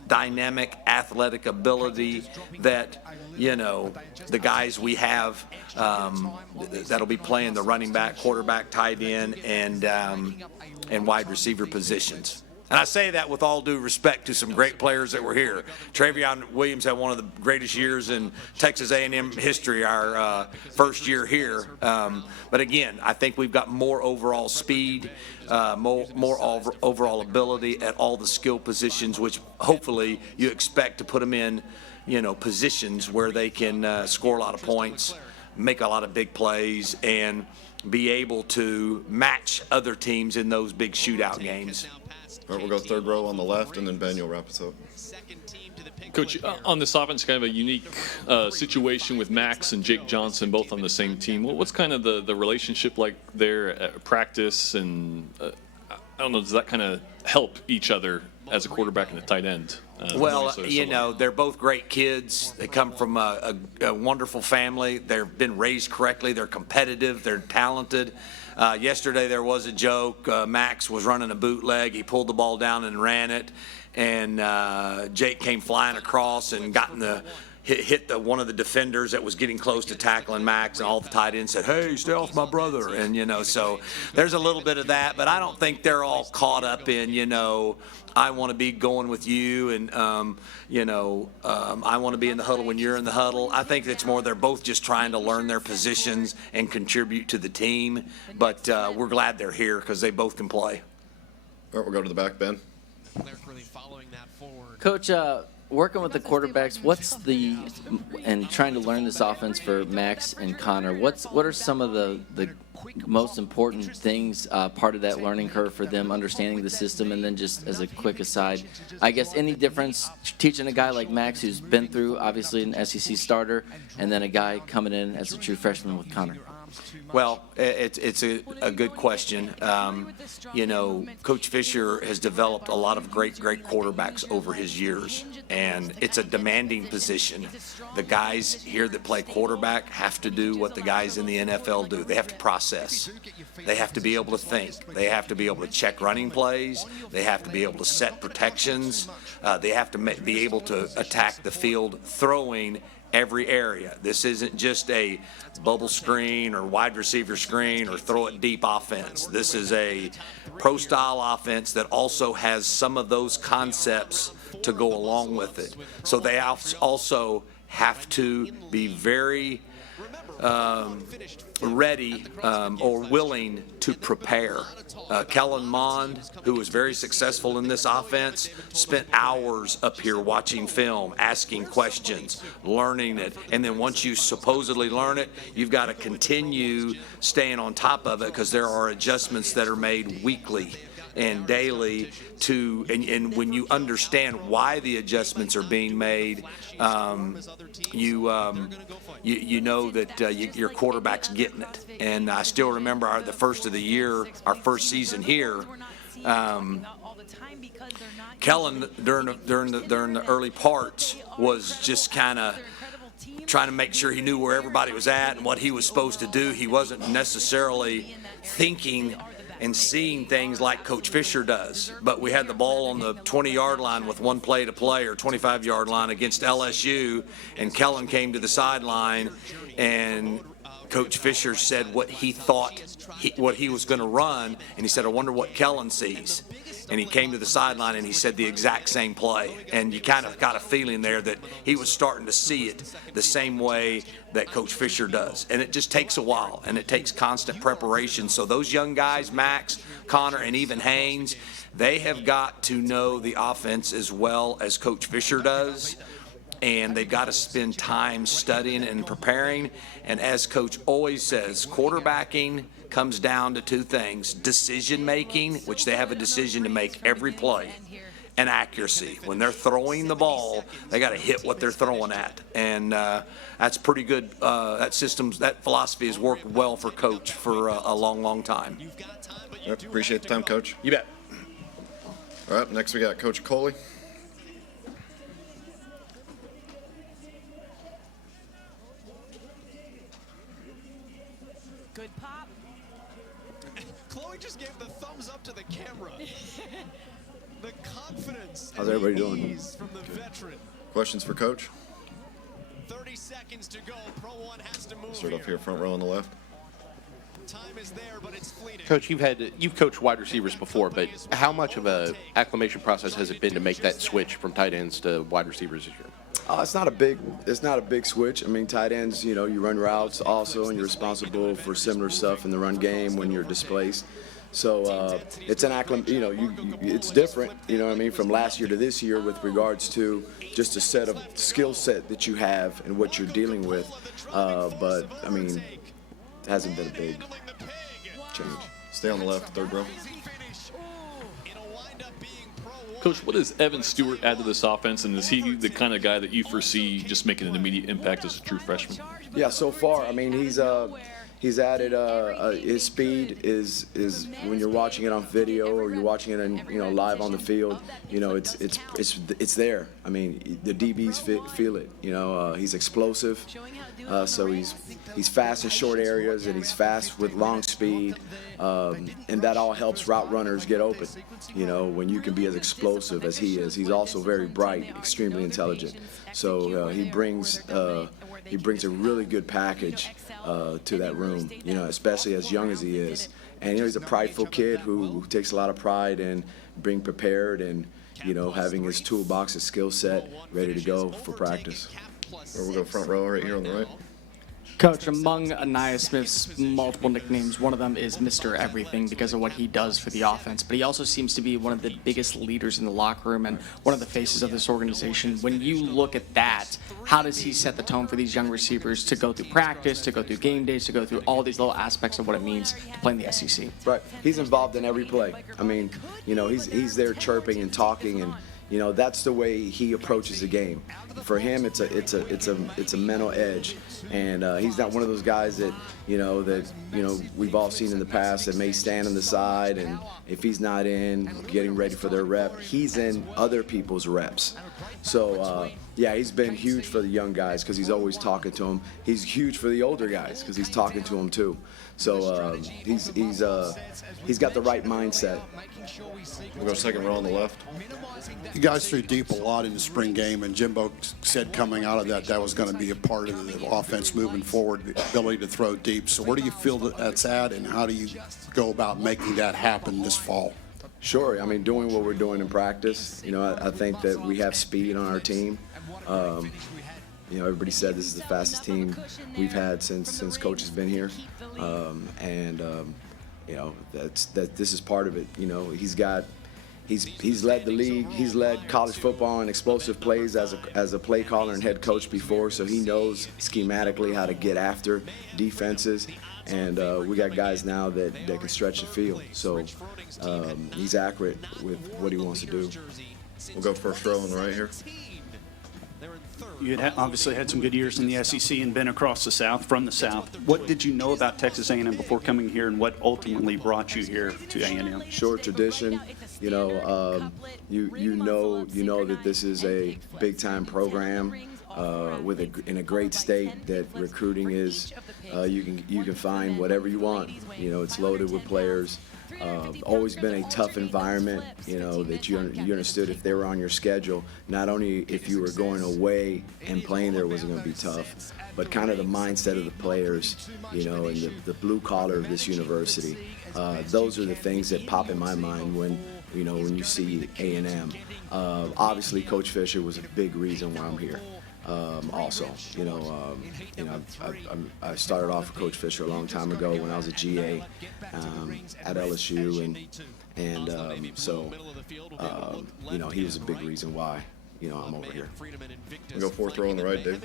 dynamic athletic ability that, the guys we have that'll be playing the running back, quarterback, tight end, and wide receiver positions. And I say that with all due respect to some great players that were here. Travion Williams had one of the greatest years in Texas A&M history, our first year here. But again, I think we've got more overall speed, more overall ability at all the skill positions, which hopefully you expect to put them in, positions where they can score a lot of points, make a lot of big plays, and be able to match other teams in those big shootout games. All right, we'll go third row on the left, and then Ben, you'll wrap us up. Coach, on this offense, kind of a unique situation with Max and Jake Johnson both on the same team. What's kind of the relationship like there at practice? And I don't know, does that kind of help each other as a quarterback and a tight end? Well, they're both great kids. They come from a wonderful family. They've been raised correctly. They're competitive. They're talented. Yesterday there was a joke. Max was running a bootleg. He pulled the ball down and ran it. And Jake came flying across and got in the hit one of the defenders that was getting close to tackling Max, and all the tight ends said, "Hey, stay off my brother." And so there's a little bit of that, but I don't think they're all caught up in I want to be going with you, and I want to be in the huddle when you're in the huddle. I think it's more they're both just trying to learn their positions and contribute to the team. But we're glad they're here because they both can play. All right, we'll go to the back, Ben. Coach, working with the quarterbacks, and trying to learn this offense for Max and Connor, what are some of the most important things, part of that learning curve for them, understanding the system? And then just as a quick aside, I guess any difference teaching a guy like Max who's been through obviously an SEC starter, and then a guy coming in as a true freshman with Connor? Well, it's a good question. Coach Fischer has developed a lot of great quarterbacks over his years, and it's a demanding position. The guys here that play quarterback have to do what the guys in the NFL do. They have to process. They have to be able to think. They have to be able to check running plays. They have to be able to set protections. They have to be able to attack the field throwing every area. This isn't just a bubble screen or wide receiver screen or throw it deep offense. This is a pro style offense that also has some of those concepts to go along with it. So they also have to be very ready or willing to prepare. Kellen Mond, who was very successful in this offense, spent hours up here watching film, asking questions, learning it, and then once you supposedly learn it, you've got to continue staying on top of it because there are adjustments that are made weekly and daily and when you understand why the adjustments are being made, you know that your quarterback's getting it. And I still remember the first of the year, our first season here, Kellen during the early parts was just kind of trying to make sure he knew where everybody was at and what he was supposed to do. He wasn't necessarily thinking and seeing things like Coach Fischer does. But we had the ball on the 20-yard line with one play to play, or 25-yard line against LSU, and Kellen came to the sideline, and Coach Fischer said what he thought what he was going to run, and he said, "I wonder what Kellen sees." And he came to the sideline and he said the exact same play. And you kind of got a feeling there that he was starting to see it the same way that Coach Fischer does. And it just takes a while, and it takes constant preparation. So those young guys, Max, Connor, and even Haynes, they have got to know the offense as well as Coach Fischer does. And they've got to spend time studying and preparing. And as Coach always says, quarterbacking comes down to two things: decision-making, which they have a decision to make every play, and accuracy. When they're throwing the ball, they got to hit what they're throwing at. And that's pretty good. That philosophy has worked well for Coach for a long, long time. Yep, appreciate the time, Coach. You bet. All right, next we got Coach Coley. Good pop. Chloe just gave the thumbs up to the camera. The confidence. How's everybody doing? Ease from the veteran. Questions for Coach? 30 seconds to go. Pro One has to move. Start up here, front row on the left. Time is there, but it's fleeting. Coach, you've coached wide receivers before, but how much of a acclimation process has it been to make that switch from tight ends to wide receivers this year? It's not a big switch. I mean, tight ends, you know, you run routes also, and you're responsible for similar stuff in the run game when you're displaced. So it's an it's different, you know what I mean, from last year to this year with regards to just a set of skill set that you have and what you're dealing with. But I mean, it hasn't been a big change. Stay on the left, third row. Coach, what does Evan Stewart add to this offense, and is he the kind of guy that you foresee just making an immediate impact as a true freshman? Yeah, so far, I mean, he's added his speed is when you're watching it on video or you're watching it in, live on the field, it's there. I mean, the DBs feel it. He's explosive, so he's fast in short areas and he's fast with long speed, and that all helps route runners get open. When you can be as explosive as he is, he's also very bright, extremely intelligent. So he brings a really good package to that room, especially as young as he is. And he's a prideful kid who takes a lot of pride in being prepared and, having his toolbox, his skill set ready to go for practice. We'll go front row right here on the right. Coach, among Anaya Smith's multiple nicknames, one of them is Mr. Everything because of what he does for the offense, but he also seems to be one of the biggest leaders in the locker room and one of the faces of this organization. When you look at that, how does he set the tone for these young receivers to go through practice, to go through game days, to go through all these little aspects of what it means to play in the SEC? Right. He's involved in every play. I mean, he's there chirping and talking, and that's the way he approaches the game. For him, it's a mental edge, and he's not one of those guys that we've all seen in the past that may stand on the side, and if he's not in getting ready for their rep, he's in other people's reps. So he's been huge for the young guys because he's always talking to them. He's huge for the older guys because he's talking to them too. So he's got the right mindset. We'll go second row on the left. You guys threw deep a lot in the spring game, and Jimbo said coming out of that was going to be a part of the offense moving forward, the ability to throw deep. So where do you feel that's at, and how do you go about making that happen this fall? Sure. I mean, doing what we're doing in practice. I think that we have speed on our team. Everybody said this is the fastest team we've had since Coach has been here, this is part of it. He's led the league. He's led college football in explosive plays as a play caller and head coach before, so he knows schematically how to get after defenses. And we got guys now that can stretch the field. So he's accurate with what he wants to do. We'll go first row on the right here. You had obviously had some good years in the SEC and been across the South, from the South. What did you know about Texas A&M before coming here, and what ultimately brought you here to A&M? Short tradition. You know that this is a big-time program in a great state. That recruiting is you can find whatever you want. It's loaded with players. Always been a tough environment, that you understood if they were on your schedule, not only if you were going away and playing there was going to be tough, but kind of the mindset of the players, and the blue collar of this university. Those are the things that pop in my mind when you see A&M. Obviously, Coach Fischer was a big reason why I'm here. I started off with Coach Fischer a long time ago when I was a GA at LSU, and he was a big reason why I'm over here. We'll go fourth row on the right, Dave.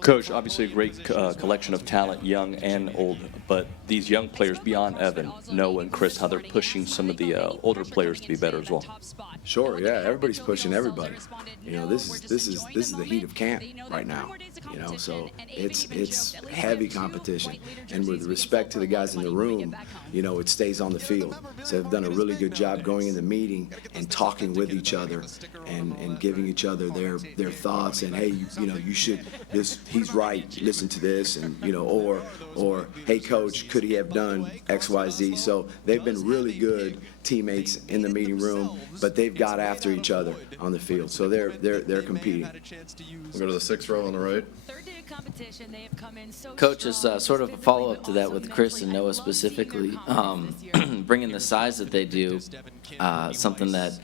Coach, obviously a great collection of talent, young and old, but these young players beyond Evan, Noah and Chris, how they're pushing some of the older players to be better as well. Sure, yeah, everybody's pushing everybody. This is the heat of camp right now. So it's heavy competition, and with respect to the guys in the room, it stays on the field. So they've done a really good job going in the meeting and talking with each other and giving each other their thoughts and, hey, you should, this he's right, listen to this, and or hey coach, could he have done XYZ? So they've been really good teammates in the meeting room, but they've got after each other on the field. So they're competing. We'll go to the 6th row on the right. Coach, as sort of a follow-up to that with Chris and Noah specifically, bringing the size that they do, something that,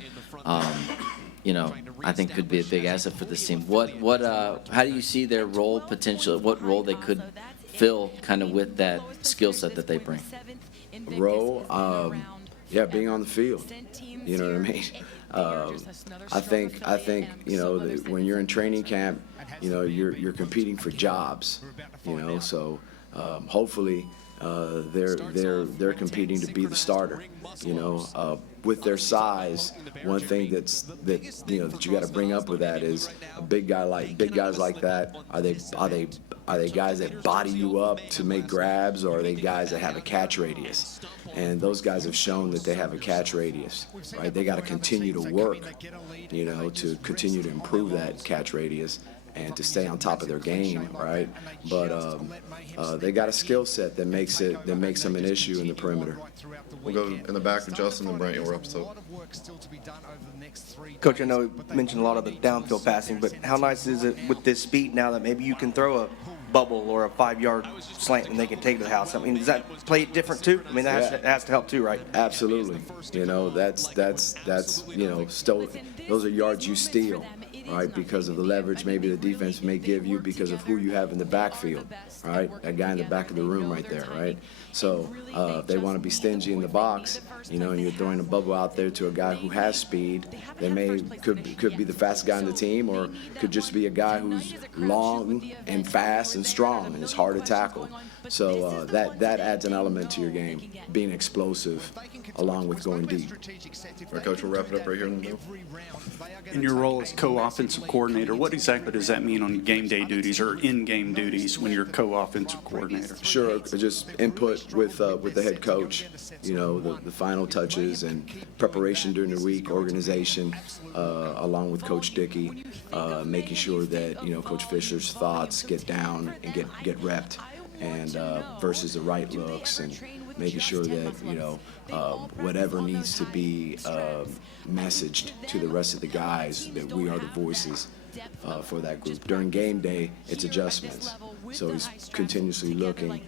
I think could be a big asset for this team. How do you see their role potential, what role they could fill kind of with that skill set that they bring? Role, being on the field. You know what I mean? I think when you're in training camp, you're competing for jobs. So hopefully they're competing to be the starter. With their size, one thing that you got to bring up with that is big guys like that. Are they guys that body you up to make grabs, or are they guys that have a catch radius? And those guys have shown that they have a catch radius, right? They got to continue to work, to continue to improve that catch radius and to stay on top of their game, right? But they got a skill set that makes them an issue in the perimeter. We'll go in the back with Justin and Brent. We're up to. Coach, I know you mentioned a lot of the downfield passing, but how nice is it with this speed now that maybe you can throw a bubble or a 5-yard slant and they can take it to the house? I mean, does that play it different too? I mean, that has to help too, right? Absolutely. That's still those are yards you steal, right? Because of the leverage maybe the defense may give you because of who you have in the backfield, right? That guy in the back of the room right there, right? So they want to be stingy in the box, and you're throwing a bubble out there to a guy who has speed. They could be the fastest guy on the team, or could just be a guy who's long and fast and strong and is hard to tackle. So that adds an element to your game, being explosive along with going deep. All right, Coach, we'll wrap it up right here in the middle. In your role as co-offensive coordinator, what exactly does that mean on game day duties or in-game duties when you're co-offensive coordinator? Sure, just input with the head coach, the final touches and preparation during the week, organization, along with Coach Dickey, making sure that Coach Fischer's thoughts get down and get repped, and versus the right looks, and making sure that whatever needs to be messaged to the rest of the guys, that we are the voices for that group. During game day, it's adjustments. So he's continuously looking,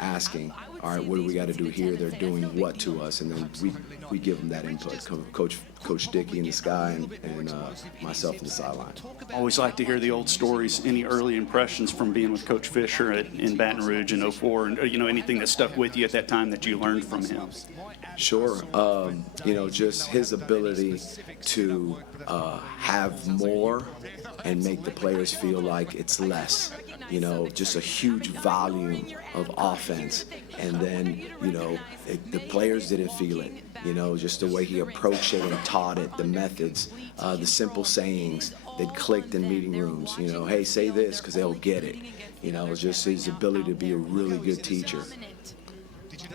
asking, all right, what do we got to do here? They're doing what to us? And then we give them that input. Coach Dickey in the sky and myself in the sideline. Always like to hear the old stories. Any early impressions from being with Coach Fischer in Baton Rouge in '04, and anything that stuck with you at that time that you learned from him? Sure. Just his ability to have more and make the players feel like it's less. Just a huge volume of offense. And then, the players didn't feel it. Just the way he approached it and taught it, the methods, the simple sayings that clicked in meeting rooms. Hey, say this, because they'll get it. Just his ability to be a really good teacher.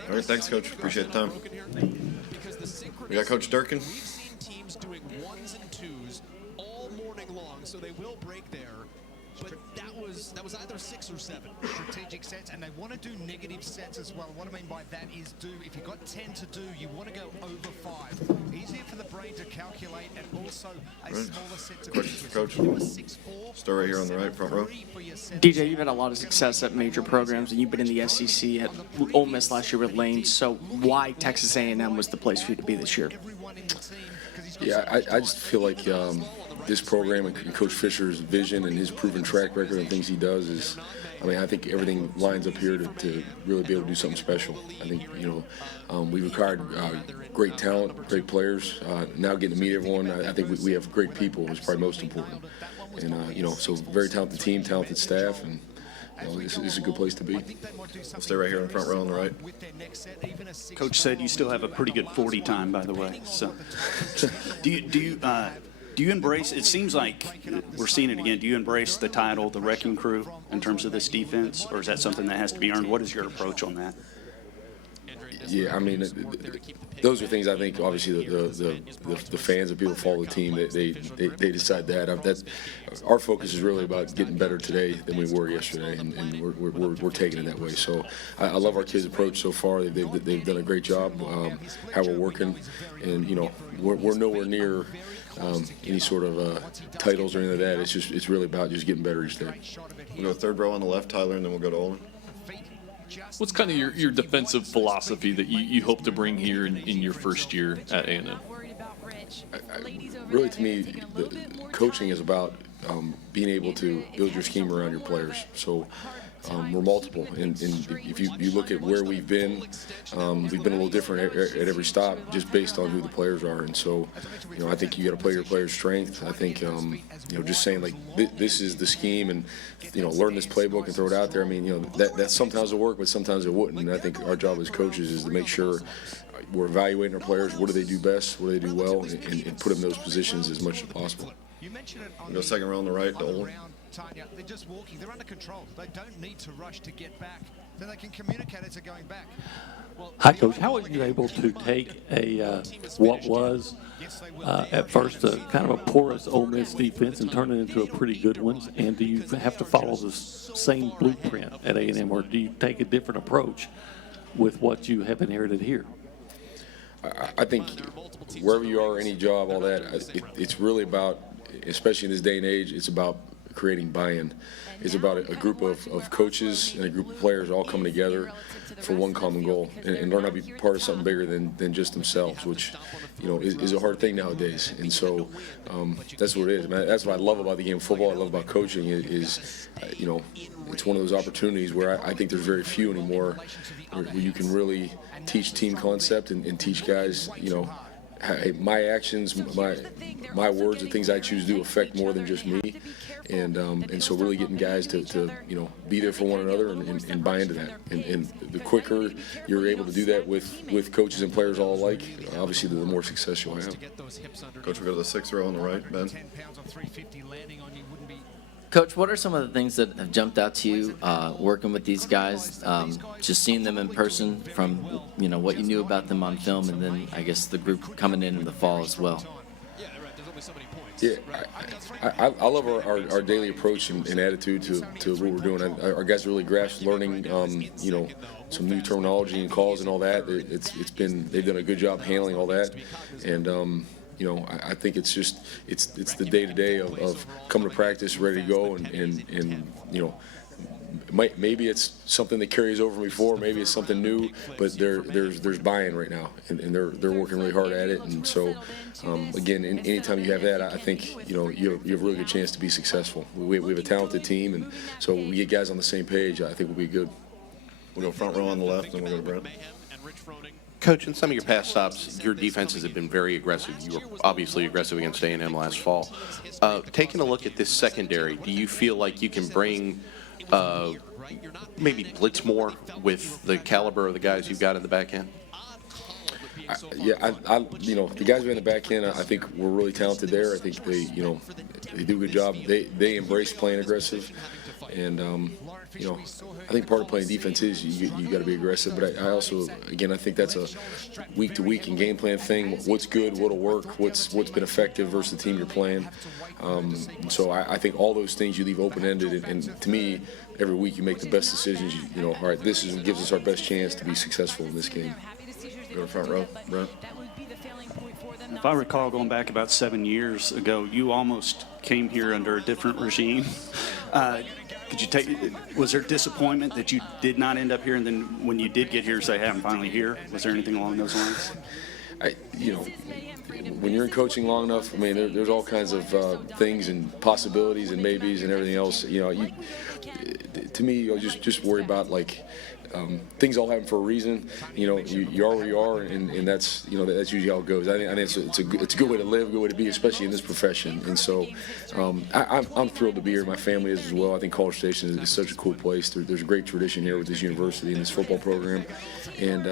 All right, thanks, Coach. Appreciate the time. We got Coach Durkin. Teams doing 1s and 2s all morning long, so they will break there. But that was either 6 or 7 strategic sets, and they want to do negative sets as well. What I mean by that is if you've got 10 to do, you want to go over 5. Easier for the brain to calculate, and also a smaller set to Questions for Coach? Start right here on the right, front row. DJ, you've had a lot of success at major programs, and you've been in the SEC at Ole Miss last year with Lane. So why Texas A&M was the place for you to be this year? Yeah, I just feel like this program and Coach Fischer's vision and his proven track record and things he does is, I think everything lines up here to really be able to do something special. I think, we've acquired great talent, great players. Now getting to meet everyone, I think we have great people is probably most important. And, so very talented team, talented staff, and this is a good place to be. We'll stay right here in the front row on the right. Coach said you still have a pretty good 40 time, by the way. So, do you embrace? It seems like we're seeing it again. Do you embrace the title, the wrecking crew, in terms of this defense, or is that something that has to be earned? What is your approach on that? Yeah, I mean, those are things I think. Obviously, the fans and people who follow the team, they decide that. That's our focus is really about getting better today than we were yesterday, and we're taking it that way. So I love our kids' approach so far. They've done a great job. How we're working, and we're nowhere near any sort of titles or anything like that. It's really about just getting better each day. We'll go third row on the left, Tyler, and then we'll go to Olin. What's kind of your defensive philosophy that you hope to bring here in your first year at A&M? Really, to me, the coaching is about being able to build your scheme around your players. So we're multiple, and if you look at where we've been a little different at every stop, just based on who the players are. And so, I think you got to play your players' strength. I think, just saying like this is the scheme, and learn this playbook and throw it out there. I mean, that sometimes will work, but sometimes it wouldn't. And I think our job as coaches is to make sure we're evaluating our players. What do they do best? What do they do well? And put them in those positions as much as possible. We'll go second row on the right to Olin. Tanya, they're just walking. They're under control. They don't need to rush to get back. Then they can communicate as they're going back. Hi, Coach. How were you able to take what was at first kind of a porous Ole Miss defense and turn it into a pretty good one? And do you have to follow the same blueprint at A&M, or do you take a different approach with what you have inherited here? I think wherever you are, any job, all that, it's really about, especially in this day and age, it's about creating buy-in. It's about a group of coaches and a group of players all coming together for one common goal and learn how to be part of something bigger than just themselves, which is a hard thing nowadays. And so that's what it is. That's what I love about the game of football. I love about coaching is it's one of those opportunities where I think there's very few anymore where you can really teach team concept and teach guys, my actions, my words, the things I choose to do affect more than just me, and so really getting guys to be there for one another and buy into that. And the quicker you're able to do that with coaches and players all alike, obviously the more success you'll have. Coach, we'll go to the sixth row on the right, Ben. Coach, what are some of the things that have jumped out to you working with these guys, just seeing them in person from, what you knew about them on film, and then I guess the group coming in the fall as well? Yeah, I love our daily approach and attitude to what we're doing. Our guys really grasp learning, some new terminology and calls and all that. They've done a good job handling all that, and I think it's the day-to-day of coming to practice, ready to go, and maybe it's something that carries over from before, maybe it's something new, but there's buy-in right now, and they're working really hard at it. And so, again, anytime you have that, I think you have a really good chance to be successful. We have a talented team, and so we get guys on the same page. I think we'll be good. We'll go front row on the left, and we'll go to Brent. Coach, in some of your past stops, your defenses have been very aggressive. You were obviously aggressive against A&M last fall. Taking a look at this secondary, do you feel like you can bring maybe blitz more with the caliber of the guys you've got in the back end? The guys who are in the back end, I think we're really talented there. I think they do a good job. They embrace playing aggressive, and I think part of playing defense is you got to be aggressive. But I also, again, I think that's a week to week and game plan thing. What's good, what'll work, what's been effective versus the team you're playing. So I think all those things you leave open ended, and to me, every week you make the best decisions. All right, this gives us our best chance to be successful in this game. Go to front row, Brent. If I recall, going back about 7 years ago, you almost came here under a different regime. Was there disappointment that you did not end up here, and then when you did get here, say, hey, I'm finally here? Was there anything along those lines? When you're in coaching long enough, there's all kinds of things and possibilities and maybes and everything else. To me, you just worry about things all happen for a reason. You are where you are, and that's usually how it goes. I think it's a good way to live, a good way to be, especially in this profession. And so, I'm thrilled to be here. My family is as well. I think College Station is such a cool place. There's a great tradition here with this university and this football program, and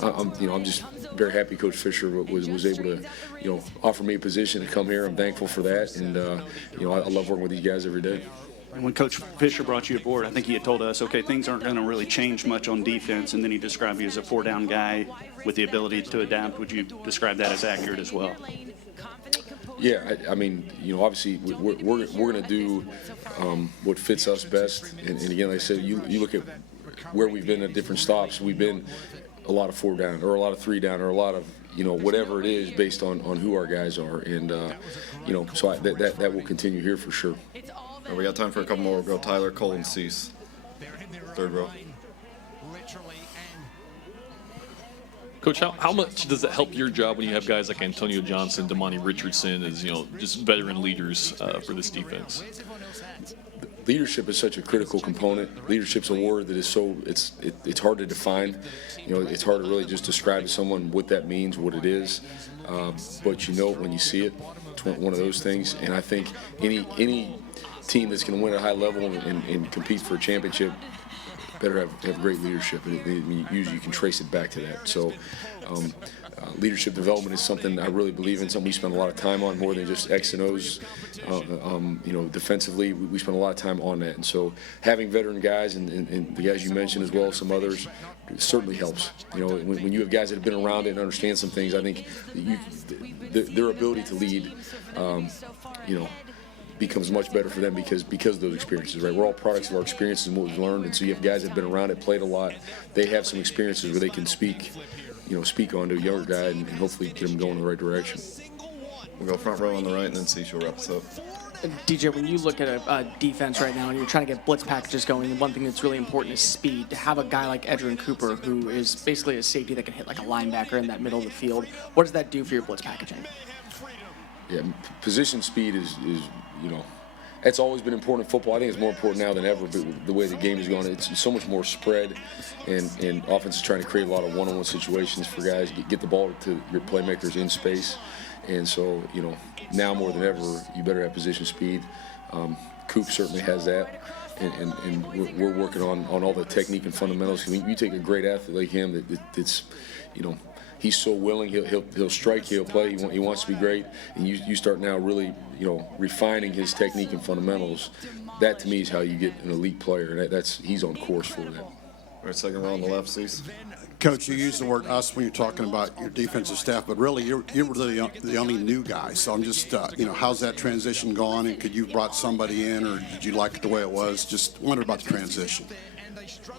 I'm just very happy Coach Fischer was able to offer me a position to come here. I'm thankful for that, and I love working with these guys every day. When Coach Fischer brought you aboard, I think he had told us, okay, things aren't going to really change much on defense, and then he described you as a four-down guy with the ability to adapt. Would you describe that as accurate as well? Yeah, I mean, obviously we're going to do what fits us best. And again, like I said, you look at where we've been at different stops. We've been a lot of 4 down, or a lot of 3 down, or a lot of whatever it is based on who our guys are. And so that will continue here for sure. We got time for a couple more. We'll go Tyler, Cole, and Cease. Third row. Coach, how much does it help your job when you have guys like Antonio Johnson, Damani Richardson as just veteran leaders for this defense? Leadership is such a critical component. Leadership's a word that is so it's hard to define. It's hard to really just describe to someone what that means, what it is. But you know it when you see it. It's one of those things. And I think any team that's going to win at a high level and compete for a championship better have great leadership. Usually you can trace it back to that. So leadership development is something I really believe in, something we spend a lot of time on, more than just X and O's. Defensively, we spend a lot of time on that. And so having veteran guys and the guys you mentioned as well as some others certainly helps. When you have guys that have been around it and understand some things, I think their ability to lead, becomes much better for them because of those experiences, right? We're all products of our experiences and what we've learned, and so you have guys that have been around it, played a lot. They have some experiences where they can speak on to a younger guy and hopefully get them going in the right direction. We'll go front row on the right, and then Cease will wrap us up. DJ, when you look at a defense right now and you're trying to get blitz packages going, one thing that's really important is speed. To have a guy like Edgerrin Cooper, who is basically a safety that can hit like a linebacker in that middle of the field, what does that do for your blitz packaging? Yeah, position speed is it's always been important in football. I think it's more important now than ever, but the way the game is going. It's so much more spread, and offense is trying to create a lot of one-on-one situations for guys, get the ball to your playmakers in space. And so, now more than ever, you better have position speed. Coop certainly has that, and we're working on all the technique and fundamentals. You take a great athlete like him that's he's so willing. He'll strike. He'll play. He wants to be great. And you start now really, refining his technique and fundamentals. That to me is how you get an elite player, and he's on course for that. All right, second row on the left, Cease. Coach, you use the word us when you're talking about your defensive staff, but really you're the only new guy. So I'm just, how's that transition gone? And could you brought somebody in, or did you like it the way it was? Just wondered about the transition.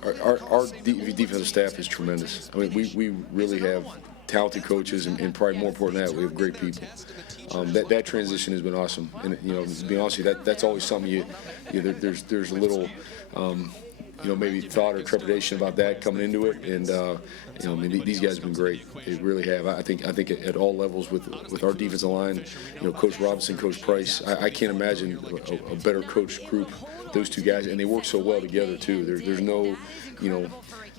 Our defensive staff is tremendous. I mean, we really have talented coaches, and probably more important than that, we have great people. That transition has been awesome. And to be honest with you, that's always something there's a little maybe thought or trepidation about that coming into it. And these guys have been great. They really have. I think at all levels with our defensive line, Coach Robinson, Coach Price, I can't imagine a better coach group. Those two guys, and they work so well together too. There's no,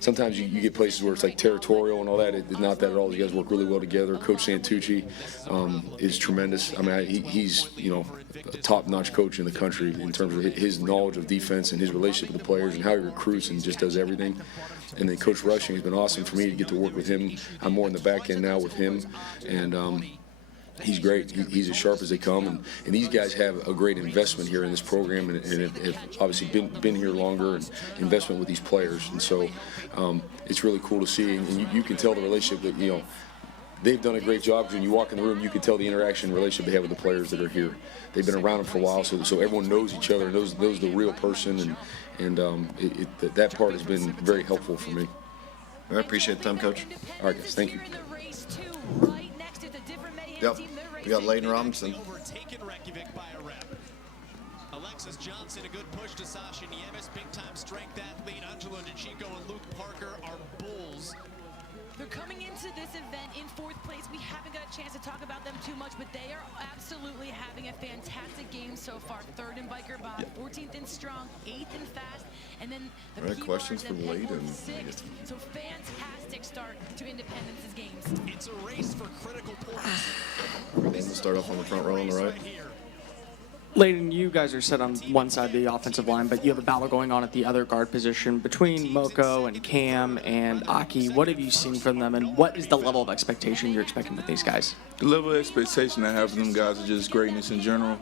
sometimes you get places where it's like territorial and all that. It's not that at all. You guys work really well together. Coach Santucci is tremendous. I mean, he's a top-notch coach in the country in terms of his knowledge of defense and his relationship with the players and how he recruits and just does everything. And then Coach Rushing has been awesome for me to get to work with him. I'm more in the back end now with him, and he's great. He's as sharp as they come, and these guys have a great investment here in this program, and have obviously been here longer, and investment with these players. And so it's really cool to see, and you can tell the relationship that they've done a great job. When you walk in the room, you can tell the interaction relationship they have with the players that are here. They've been around them for a while, so everyone knows each other, knows the real person, and that part has been very helpful for me. I appreciate the time, Coach. All right, guys, thank you. Yep, we got Layden Robinson. Alexis Johnson, a good push to Sasha Nieves, big-time strength athlete. Angelo DeChico and Luke Parker are Bulls. They're coming into this event in 4th place. We haven't got a chance to talk about them too much, but they are absolutely having a fantastic game so far. 3rd in biker bob, 14th in strong, 8th in fast, and then the All right, questions for Layden. 6th. So fantastic start to Independence's games. It's a race for critical points. We'll start off on the front row on the right. Layden, you guys are set on one side of the offensive line, but you have a battle going on at the other guard position between Moko and Cam and Aki. What have you seen from them, and what is the level of expectation you're expecting with these guys? The level of expectation I have from them guys is just greatness in general.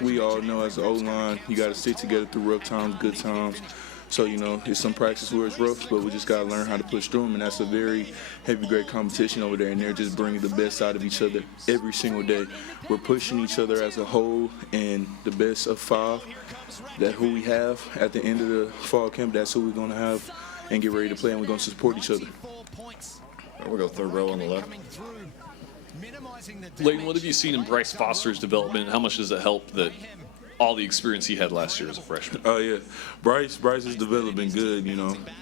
We all know as an O-line, you got to stick together through rough times, good times. So, it's some practice where it's rough, but we just got to learn how to push through them, and that's a very heavy grade competition over there, and they're just bringing the best out of each other every single day. We're pushing each other as a whole, and the best of 5, that's who we have at the end of the fall camp, that's who we're going to have and get ready to play, and we're going to support each other. We'll go third row on the left. Layton, what have you seen in Bryce Foster's development? How much does it help that all the experience he had last year as a freshman? Oh, yeah. Bryce is developing good,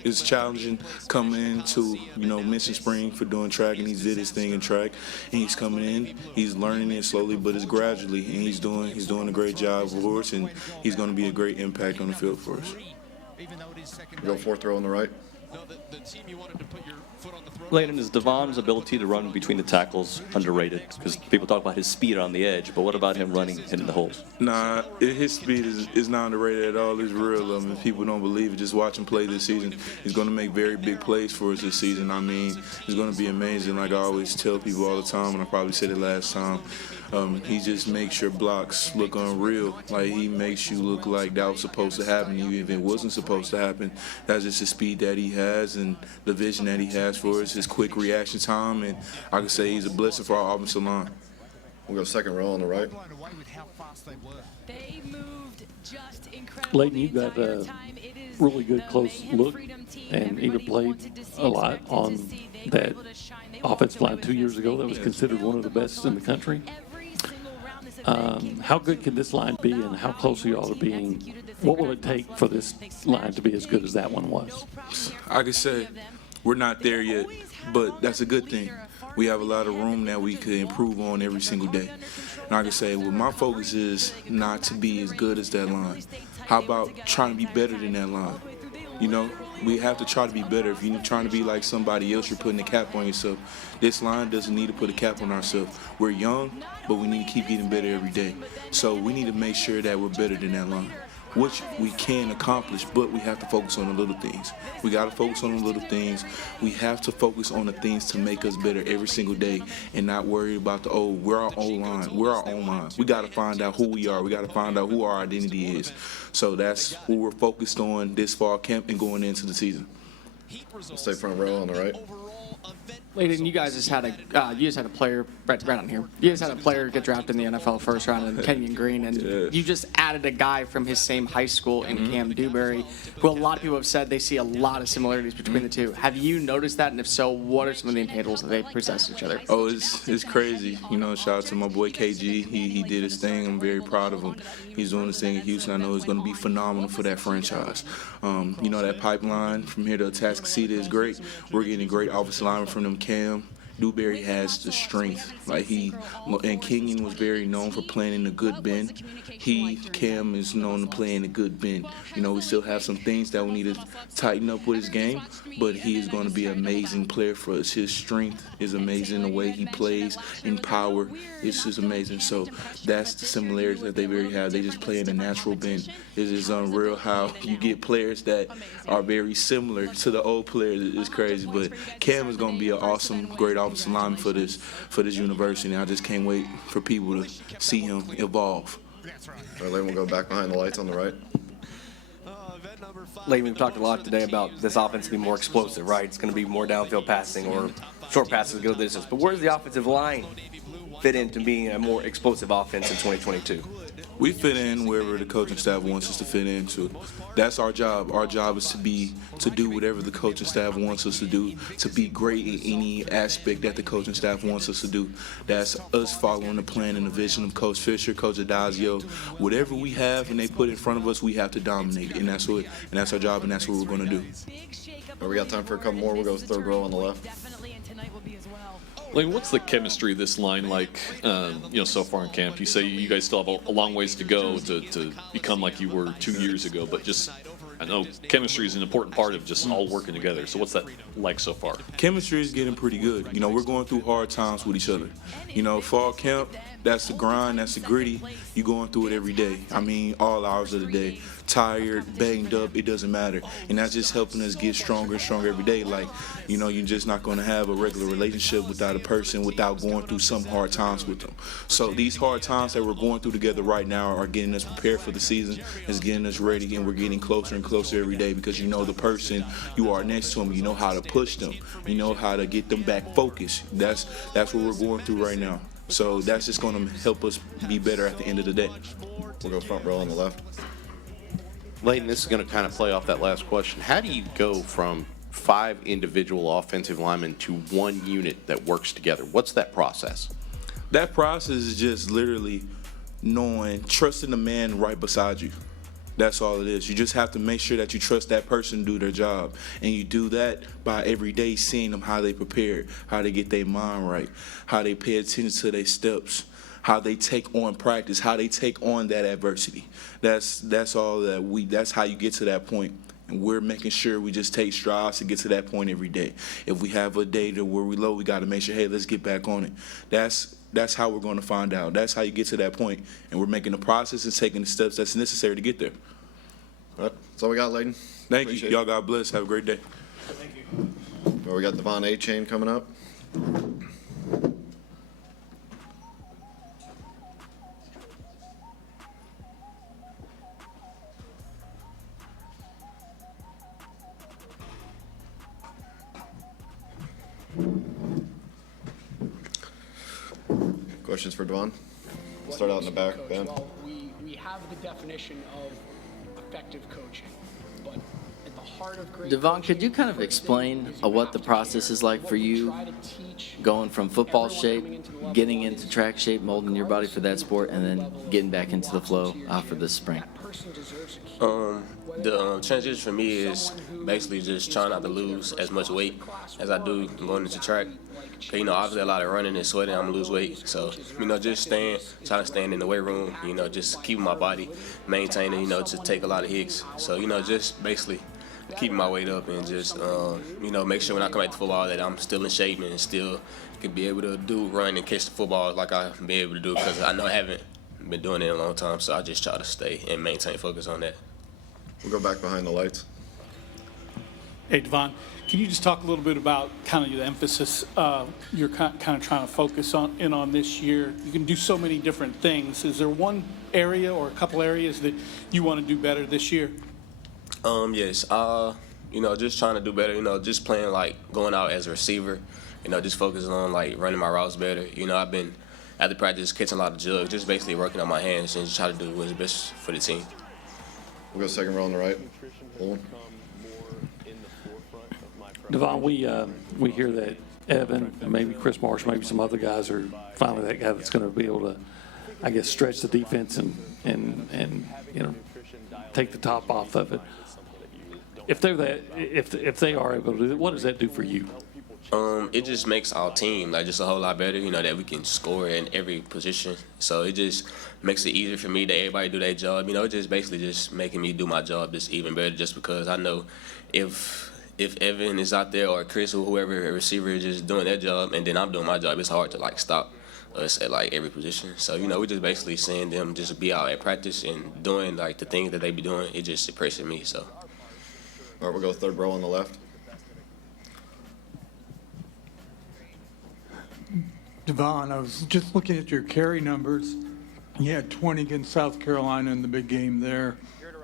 It's challenging coming into, Mission Spring for doing track, and he did his thing in track. And he's coming in, he's learning it slowly, but it's gradually, and he's doing a great job for us, and he's going to be a great impact on the field for us. Go fourth row on the right. Layton, is Devon's ability to run between the tackles underrated? Because people talk about his speed on the edge, but what about him running in the holes? Nah, his speed is not underrated at all. It's real. If people don't believe it, just watch him play this season. He's going to make very big plays for us this season. It's going to be amazing. Like I always tell people all the time, and I probably said it last time, he just makes your blocks look unreal. Like he makes you look like that was supposed to happen, even if it wasn't supposed to happen. That's just the speed that he has and the vision that he has for us, his quick reaction time, and I can say he's a blessing for our offensive line. We'll go second row on the right. Layton, you got a really good close look and even played a lot on that offensive line 2 years ago that was considered one of the best in the country. How good can this line be, and how close are you all to being? What will it take for this line to be as good as that one was? I could say we're not there yet, but that's a good thing. We have a lot of room that we could improve on every single day. And I can say, well, my focus is not to be as good as that line. How about trying to be better than that line? We have to try to be better. If you're trying to be like somebody else, you're putting a cap on yourself. This line doesn't need to put a cap on ourselves. We're young, but we need to keep getting better every day. So we need to make sure that we're better than that line, which we can accomplish, but we have to focus on the little things. We got to focus on the little things. We have to focus on the things to make us better every single day and not worry about we're our own line. We're our own line. We got to find out who we are. We got to find out who our identity is. So that's what we're focused on this fall camp and going into the season. We'll stay front row on the right. Layton, you guys just had a player right on here. You guys had a player get drafted in the NFL first round in Kenyon Green, and you just added a guy from his same high school in Cam Dewberry, who a lot of people have said they see a lot of similarities between the two. Have you noticed that, and if so, what are some of the intangibles that they possess each other? Oh, it's crazy. Shout out to my boy KG. He did his thing. I'm very proud of him. He's doing his thing in Houston. I know it's going to be phenomenal for that franchise. That pipeline from here to Atascocita is great. We're getting great offensive linemen from them. Cam Dewberry has the strength. And Kenyon was very known for playing in a good bend. Cam is known to play in a good bend. We still have some things that we need to tighten up with his game, but he is going to be an amazing player for us. His strength is amazing. The way he plays in power is just amazing. So that's the similarities that they very have. They just play in a natural bend. It is unreal how you get players that are very similar to the old players. It's crazy, but Cam is going to be an awesome, great offensive lineman for this university. I just can't wait for people to see him evolve. All right, Layton, we'll go back behind the lights on the right. Layton, we've talked a lot today about this offense being more explosive, right? It's going to be more downfield passing or short passes go the distance. But where does the offensive line fit into being a more explosive offense in 2022? We fit in wherever the coaching staff wants us to fit into. That's our job. Our job is to do whatever the coaching staff wants us to do, to be great in any aspect that the coaching staff wants us to do. That's us following the plan and the vision of Coach Fischer, Coach Adazio. Whatever we have and they put in front of us, we have to dominate, and that's our job, and that's what we're going to do. All right, we got time for a couple more. We'll go third row on the left. Layton, what's the chemistry of this line like, so far in camp? You say you guys still have a long ways to go to become like you were 2 years ago, but I know chemistry is an important part of just all working together. So what's that like so far? Chemistry is getting pretty good. We're going through hard times with each other. Fall camp, that's the grind, that's the gritty. You're going through it every day. All hours of the day. tired, banged up, it doesn't matter. And that's just helping us get stronger and stronger every day. Like, you know, you're just not going to have a regular relationship without a person without going through some hard times with them. So these hard times that we're going through together right now are getting us prepared for the season, is getting us ready, and we're getting closer and closer every day because you know the person you are next to them, you know how to push them, you know how to get them back focused. That's what we're going through right now. So that's just going to help us be better at the end of the day. We'll go front row on the left. Layton, this is going to kind of play off that last question. How do you go from 5 individual offensive linemen to one unit that works together? What's that process? That process is just literally trusting the man right beside you. That's all it is. You just have to make sure that you trust that person to do their job. And you do that by every day seeing them how they prepare, how they get their mind right, how they pay attention to their steps, how they take on practice, how they take on that adversity. That's all that's how you get to that point. And we're making sure we just take strides to get to that point every day. If we have a day where we low, we got to make sure, hey, let's get back on it. That's how we're going to find out. That's how you get to that point. And we're making the process and taking the steps that's necessary to get there. All right, that's all we got, Layton. Thank you. Y'all God bless. Have a great day. Thank you. Well, we got Devon A-Chain coming up. Questions for Devon? We'll start out in the back, Ben. Well, we have the definition of effective coaching, but at the heart of great Devon, could you kind of explain what the process is like for you going from football shape, getting into track shape, molding your body for that sport, and then getting back into the flow for this spring? The transition for me is basically just trying not to lose as much weight as I do going into track. You know, obviously a lot of running and sweating, I'm gonna lose weight. So, you know, just trying to stand in the weight room, you know, just keeping my body maintaining, you know, to take a lot of hits. So, you know, just basically keeping my weight up and just, you know, make sure when I come back to football that I'm still in shape and still can be able to run and catch the football like I've been able to do, because I know I haven't been doing it in a long time. So I just try to stay and maintain focus on that. We'll go back behind the lights. Hey, Devon, can you just talk a little bit about kind of the emphasis you're kind of trying to focus on this year? You can do so many different things. Is there one area or a couple areas that you want to do better this year? Yes. You know, just trying to do better. You know, just playing like going out as a receiver. You know, just focusing on like running my routes better. You know, I've been after practice catching a lot of jugs, just basically working on my hands and just try to do what's best for the team. We'll go second row on the right. Owen. Devon, we hear that Evan and maybe Chris Marsh, maybe some other guys are finally that guy that's going to be able to, I guess, stretch the defense and you know, take the top off of it. If they're if they are able to do that, what does that do for you? It just makes our team like just a whole lot better, you know, that we can score in every position. So it just makes it easier for me that everybody do their job. You know, just basically just making me do my job just even better, just because I know if Evan is out there or Chris or whoever, a receiver is just doing their job and then I'm doing my job, it's hard to like stop us at like every position. So, you know, we just basically seeing them just be out at practice and doing like the things that they be doing. It just impresses me. So. All right, we'll go third row on the left. Devon, I was just looking at your carry numbers. You had 20 against South Carolina in the big game there,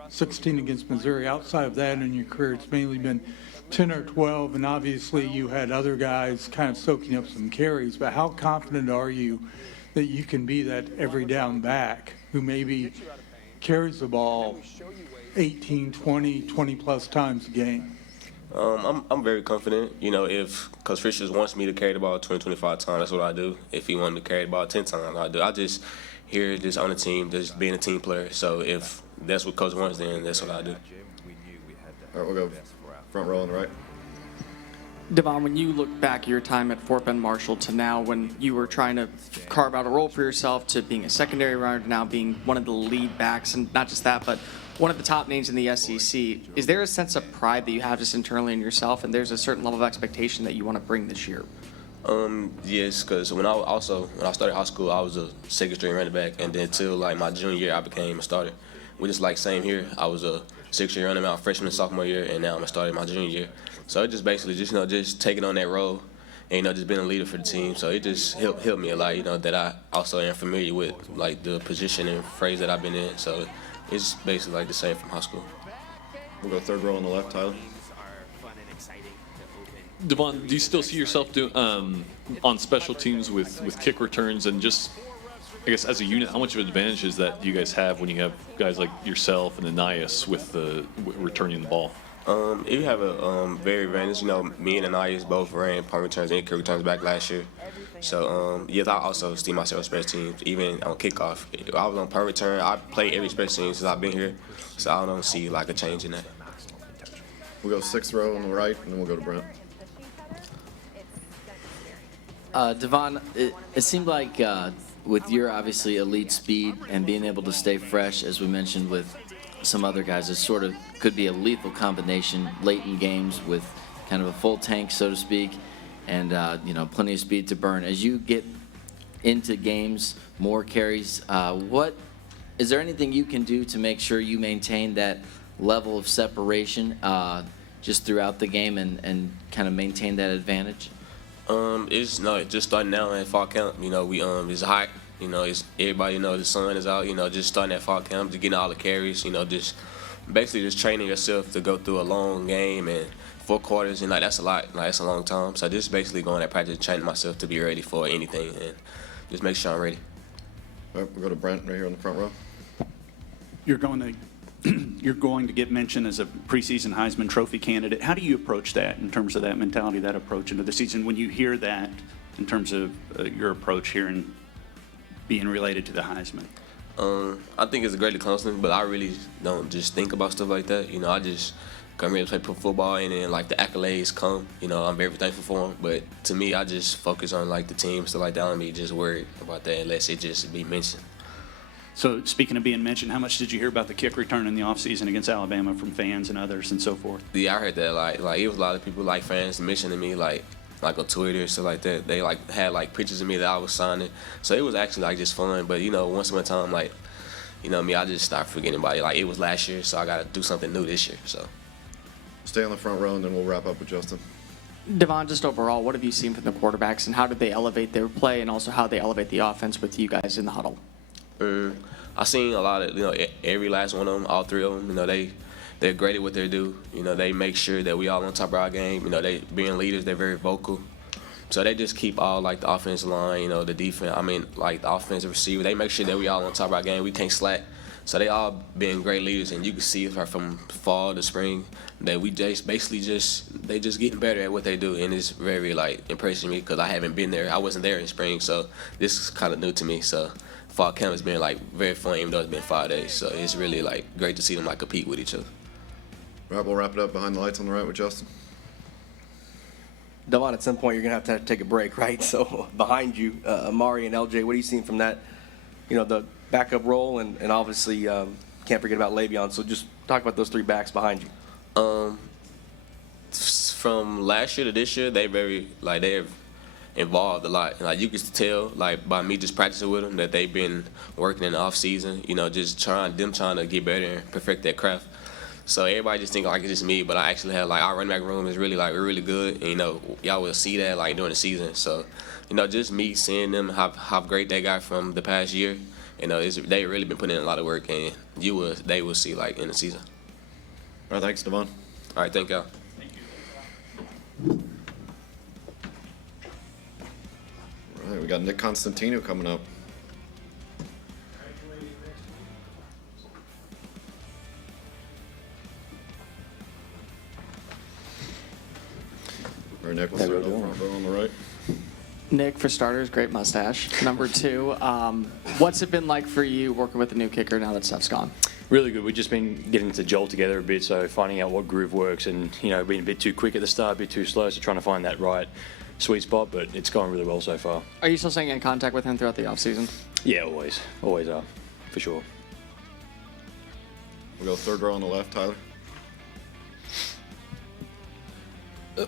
16 against Missouri. Outside of that in your career, it's mainly been 10 or 12, and obviously you had other guys kind of soaking up some carries. But how confident are you that you can be that every down back who maybe carries the ball 18, 20, 20-plus times a game? I'm very confident, you know, if Coach Fischer wants me to carry the ball 20, 25 times, that's what I do. If he wanted to carry the ball 10 times, I do. I just here just on the team, just being a team player. So if that's what Coach wants, then that's what I do. All right, we'll go front row on the right. Devon, when you look back at your time at Fort Bend Marshall to now when you were trying to carve out a role for yourself to being a secondary runner to now being one of the lead backs, and not just that, but one of the top names in the SEC, is there a sense of pride that you have just internally in yourself, and there's a certain level of expectation that you want to bring this year? Yes, because when I started high school, I was a second string running back, and then until like my junior year, I became a starter. we just like same here. I was a 6-year running out freshman and sophomore year, and now I'm starting my junior year. So it just basically just taking on that role and, just being a leader for the team. So it just helped me a lot, that I also am familiar with, like, the position and phrase that I've been in. So it's basically like the same from high school. We'll go third row on the left, Tyler. Devon, do you still see yourself on special teams with kick returns, and just, I guess, as a unit, how much of an advantage is that you guys have when you have guys like yourself and Anais with returning the ball? You have a very advantage. Me and Anais both ran punt returns and kick returns back last year. So, yes, I also see myself on special teams, even on kickoff. I was on punt return. I played every special team since I've been here, so I don't see, like, a change in that. We'll go sixth row on the right, and then we'll go to Brent. Devon, it seemed like with your obviously elite speed and being able to stay fresh, as we mentioned with some other guys, it sort of could be a lethal combination late in games with kind of a full tank, so to speak, and plenty of speed to burn. As you get into games, more carries, is there anything you can do to make sure you maintain that level of separation just throughout the game and kind of maintain that advantage? It's just starting now at fall camp. We it's hot. It's everybody. The sun is out. Just starting at fall camp, just getting all the carries. Just basically just training yourself to go through a long game and 4 quarters. That's a lot. That's a long time. So just basically going at practice, training myself to be ready for anything and just make sure I'm ready. All right, we'll go to Brent right here on the front row. You're going to get mentioned as a preseason Heisman Trophy candidate. How do you approach that in terms of that mentality, that approach into the season? When you hear that in terms of your approach here and being related to the Heisman? I think it's a great accomplishment, but I really don't just think about stuff like that. I just come here to play football, and then, like, the accolades come. I'm very thankful for them. But to me, I just focus on, like, the team, stuff like that. I don't be just worried about that unless it just be mentioned. So speaking of being mentioned, how much did you hear about the kick return in the offseason against Alabama from fans and others and so forth? Yeah, I heard that. Like it was a lot of people, like fans, mentioning me, like on Twitter, stuff like that. They had pictures of me that I was signing. So it was actually just fun. But once upon a time, me, I just started forgetting about it. It was last year, so I got to do something new this year. So stay on the front row, and then we'll wrap up with Justin. Devon, just overall, what have you seen from the quarterbacks, and how did they elevate their play, and also how they elevate the offense with you guys in the huddle? I seen a lot of, every last one of them, all 3 of them. They're great at what they do. They make sure that we all on top of our game. They being leaders, they're very vocal. So they just keep all the offensive line, the defense. The offensive receiver. They make sure that we all on top of our game. We can't slack. So they all been great leaders, and you can see from fall to spring that we just basically they just getting better at what they do, and it's very impressing me because I haven't been there. I wasn't there in spring, so this is kind of new to me. So fall camp has been very fun, even though it's been 5 days. So it's really great to see them compete with each other. All right, we'll wrap it up behind the lights on the right with Justin. Devon, at some point you're going to have to take a break, right? So behind you, Amari and LJ, what are you seeing from that, the backup role, and obviously can't forget about Le'Veon. So just talk about those 3 backs behind you. From last year to this year, they they've involved a lot. You can tell by me just practicing with them that they've been working in the off season. Just trying to get better and perfect that craft. So everybody just think it's just me, but I actually have our running back room is really good. And, y'all will see that during the season. So, just me seeing them how great they got from the past year. They really been putting in a lot of work, and they will see in the season. All right, thanks, Devon. All right, thank y'all. All right, we got Nick Constantino coming up. All right, Nick, we'll start up front row on the right. Nick, for starters, great mustache. Number 2, what's it been like for you working with the new kicker now that Steph's gone? Really good. We've just been getting to gel together a bit, so finding out what groove works and, being a bit too quick at the start, a bit too slow, so trying to find that right sweet spot, but it's going really well so far. Are you still staying in contact with him throughout the offseason? Yeah, always. Always are, for sure. We'll go third row on the left, Tyler.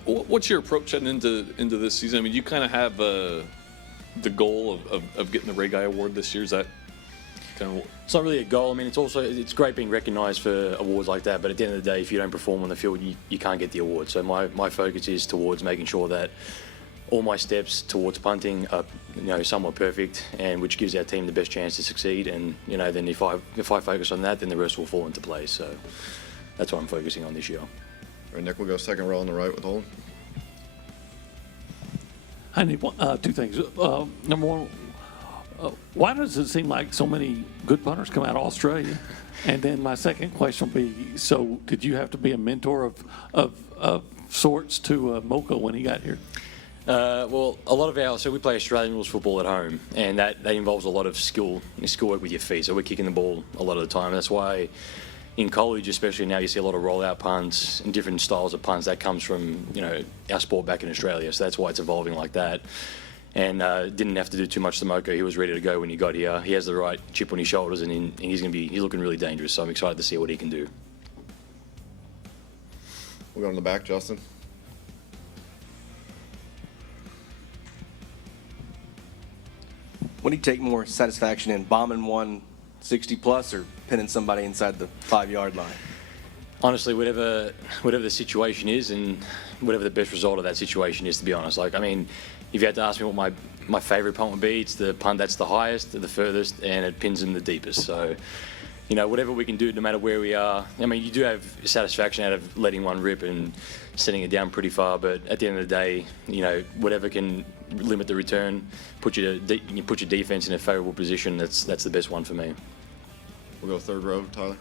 What's your approach heading into this season? You kind of have the goal of getting the Ray Guy Award this year. Is that kind of. It's not really a goal. I mean, it's great being recognised for awards like that, but at the end of the day, if you don't perform on the field, you can't get the award. So my focus is towards making sure that all my steps towards punting are, somewhat perfect, and which gives our team the best chance to succeed. And then if I focus on that, then the rest will fall into place. So that's what I'm focusing on this year. All right, Nick, we'll go second row on the right with Holden. I need two things. Number one, why does it seem like so many good punters come out of Australia? And then my second question would be, so did you have to be a mentor of sorts to Mocha when he got here? Well, a lot of so we play Australian rules football at home, and that involves a lot of skill work with your feet. So we're kicking the ball a lot of the time. That's why in college, especially now, you see a lot of rollout punts and different styles of punts. That comes from our sport back in Australia. So that's why it's evolving like that. And didn't have to do too much to Mocha. He was ready to go when he got here. He has the right chip on his shoulders, and he's looking really dangerous. So I'm excited to see what he can do. We'll go in the back, Justin. What do you take more satisfaction in, bombing one 60-plus or pinning somebody inside the 5-yard line? Honestly, whatever the situation is and whatever the best result of that situation is, to be honest. Like, I mean, if you had to ask me what my favourite punt would be, it's the punt that's the highest, the furthest, and it pins in the deepest. So, whatever we can do, no matter where we are. I mean, you do have satisfaction out of letting one rip and sending it down pretty far, but at the end of the day, whatever can limit the return, put your defense in a favourable position, that's the best one for me. We'll go third row, Tyler.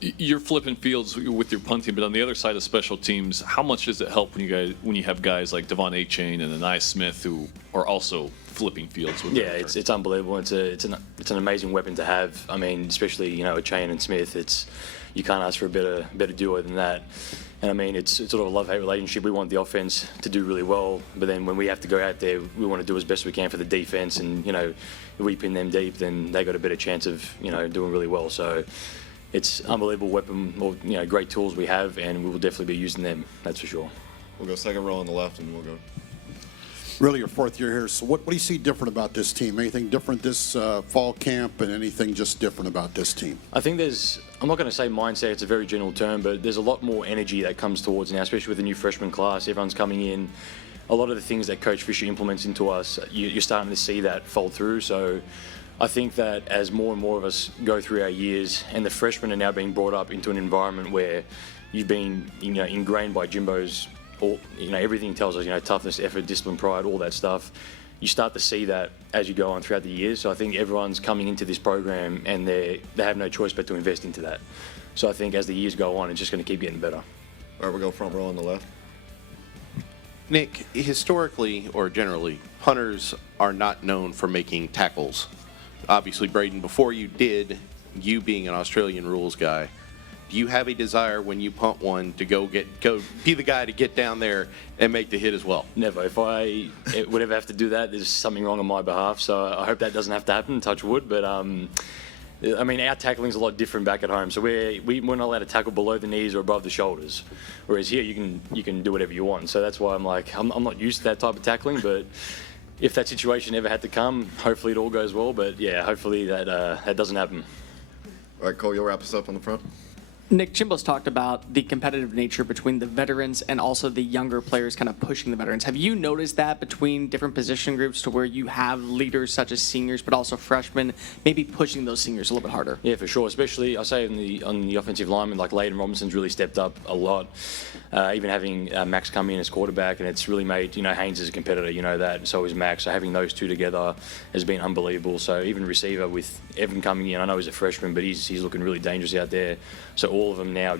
You're flipping fields with your punting, but on the other side of special teams, how much does it help when you have guys like Devon Achane and Anais Smith who are also flipping fields? With it's unbelievable. It's an amazing weapon to have. I mean, especially Achane and Smith. You can't ask for a better duo than that. And I mean, it's sort of a love-hate relationship. We want the offense to do really well, but then when we have to go out there, we want to do as best we can for the defense. And if we pin them deep, then they got a better chance of doing really well. So it's unbelievable weapon, or great tools we have, and we will definitely be using them. That's for sure. We'll go second row on the left, and we'll go. Really, your fourth year here. So what do you see different about this team? Anything different this fall camp, and anything just different about this team? I think I'm not going to say mindset, it's a very general term, but there's a lot more energy that comes towards now, especially with the new freshman class. Everyone's coming in. A lot of the things that Coach Fischer implements into us, you're starting to see that fold through. So I think that as more and more of us go through our years, and the freshmen are now being brought up into an environment where you've been ingrained by Jimbo's, everything tells us, toughness, effort, discipline, pride, all that stuff. You start to see that as you go on throughout the years. So I think everyone's coming into this program and they have no choice but to invest into that. So I think as the years go on, it's just going to keep getting better. All right, we'll go front row on the left. Nick, historically or generally, punters are not known for making tackles. Obviously, Braden, before you did, you being an Australian rules guy, do you have a desire when you punt one to go be the guy to get down there and make the hit as well? Never. If I would ever have to do that, there's something wrong on my behalf. So I hope that doesn't have to happen, touch wood. But I mean, our tackling's a lot different back at home. So we're not allowed to tackle below the knees or above the shoulders. Whereas here, you can do whatever you want. So that's why I'm not used to that type of tackling. But if that situation ever had to come, hopefully it all goes well. But yeah, hopefully that doesn't happen. All right, Cole, you'll wrap us up on the front. Nick, Jimbo's talked about the competitive nature between the veterans and also the younger players kind of pushing the veterans. Have you noticed that between different position groups to where you have leaders such as seniors, but also freshmen, maybe pushing those seniors a little bit harder? Yeah, for sure. Especially, I say on the offensive lineman, like Layden Robinson's really stepped up a lot. Even having Max come in as quarterback, and it's really made Haynes as a competitor. That. So is Max. So having those two together has been unbelievable. So even receiver with Evan coming in, I know he's a freshman, but he's looking really dangerous out there. So all of them now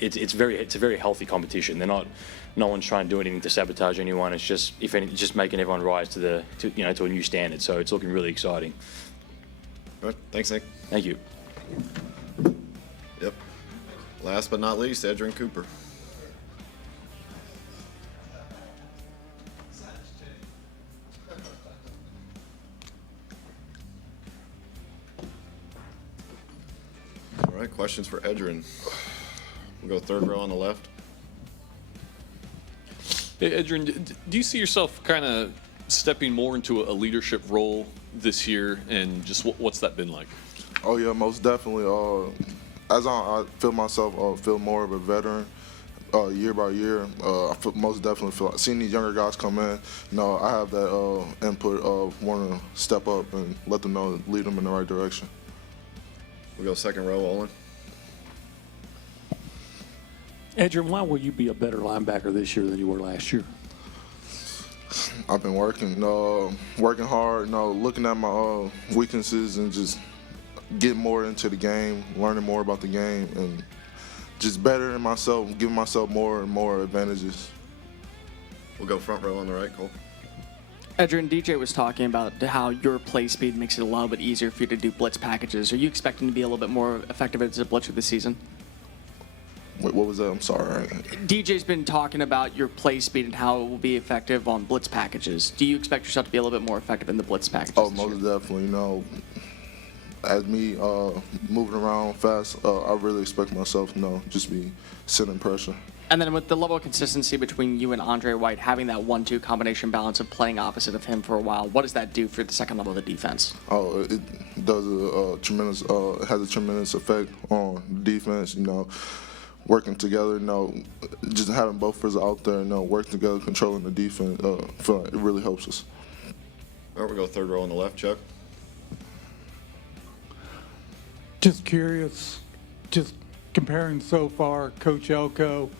it's a very healthy competition. No one's trying to do anything to sabotage anyone. It's just just making everyone rise to a new standard. So it's looking really exciting. All right, thanks, Nick. Thank you. Yep. Last but not least, Edrin Cooper. All right, questions for Edrin. We'll go third row on the left. Hey, Edrin, do you see yourself kind of stepping more into a leadership role this year, and just what's that been like? Oh yeah, most definitely. As I feel myself feel more of a veteran year by year. Most definitely feel like seeing these younger guys come in. I have that input of wanting to step up and let them know, lead them in the right direction. We go second row, Olin. Adrian, why will you be a better linebacker this year than you were last year? I've been working hard, looking at my weaknesses and just getting more into the game, learning more about the game, and just bettering myself, giving myself more and more advantages. We'll go front row on the right, Cole. Adrian, DJ was talking about how your play speed makes it a little bit easier for you to do blitz packages. Are you expecting to be a little bit more effective as a blitzer this season? Wait, what was that? I'm sorry. DJ's been talking about your play speed and how it will be effective on blitz packages. Do you expect yourself to be a little bit more effective in the blitz packages? Oh, most definitely. As me moving around fast, I really expect myself, just be sitting pressure. And then with the level of consistency between you and Andre White, having that 1-2 combination balance of playing opposite of him for a while, what does that do for the second level of the defense? Oh, it does it has a tremendous effect on the defense, working together, just having both of us out there, working together, controlling the defense, I feel like it really helps us. All right, we go third row on the left, Chuck. Just curious, just comparing so far, Coach Elko,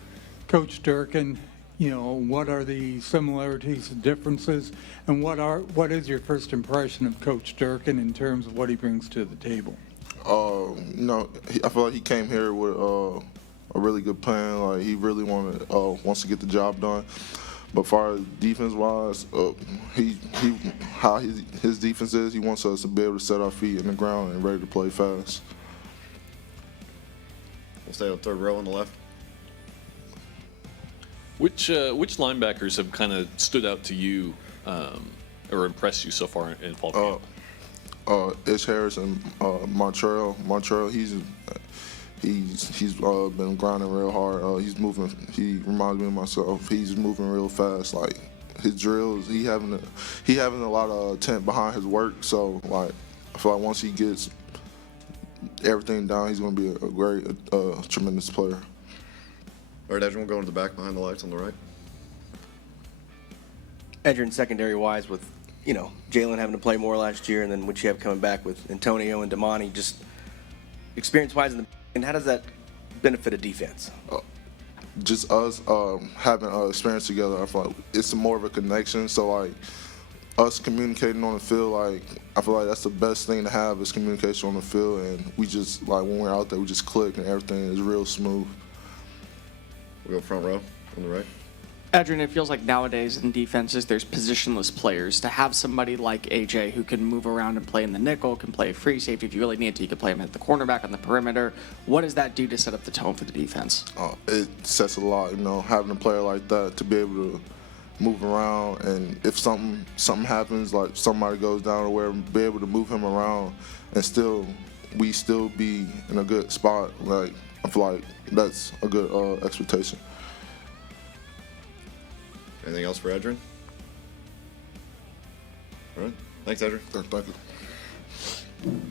Coach Durkin, what are the similarities and differences, and what is your first impression of Coach Durkin in terms of what he brings to the table? I feel like he came here with a really good plan. Like he really wants to get the job done. But far as defense-wise, how his defense is, he wants us to be able to set our feet in the ground and ready to play fast. We'll stay on third row on the left. Which linebackers have kind of stood out to you or impressed you so far in fall camp? Ish Harris and Montreal. He's been grinding real hard. He's moving. He reminds me of myself. He's moving real fast. Like his drills, he having a lot of intent behind his work. So like I feel like once he gets everything down, he's going to be a great, tremendous player. All right, Adrian, we'll go into the back behind the lights on the right. Adrian, secondary-wise, with Jalen having to play more last year, and then what you have coming back with Antonio and Damani, just experience-wise, and how does that benefit a defense? Just us having experience together, I feel like it's more of a connection. So like us communicating on the field, like I feel like that's the best thing to have is communication on the field, and we just like when we're out there, we just click and everything is real smooth. We'll go front row on the right. Adrian, it feels like nowadays in defenses there's positionless players. To have somebody like AJ who can move around and play in the nickel, can play free safety if you really need to, you can play him at the cornerback on the perimeter. What does that do to set up the tone for the defense? It sets a lot, having a player like that to be able to move around, and if something happens, like somebody goes down or wherever, be able to move him around and we still be in a good spot. Like I feel like that's a good expectation. Anything else for Adrian? All right. Thanks, Adrian. Thank you.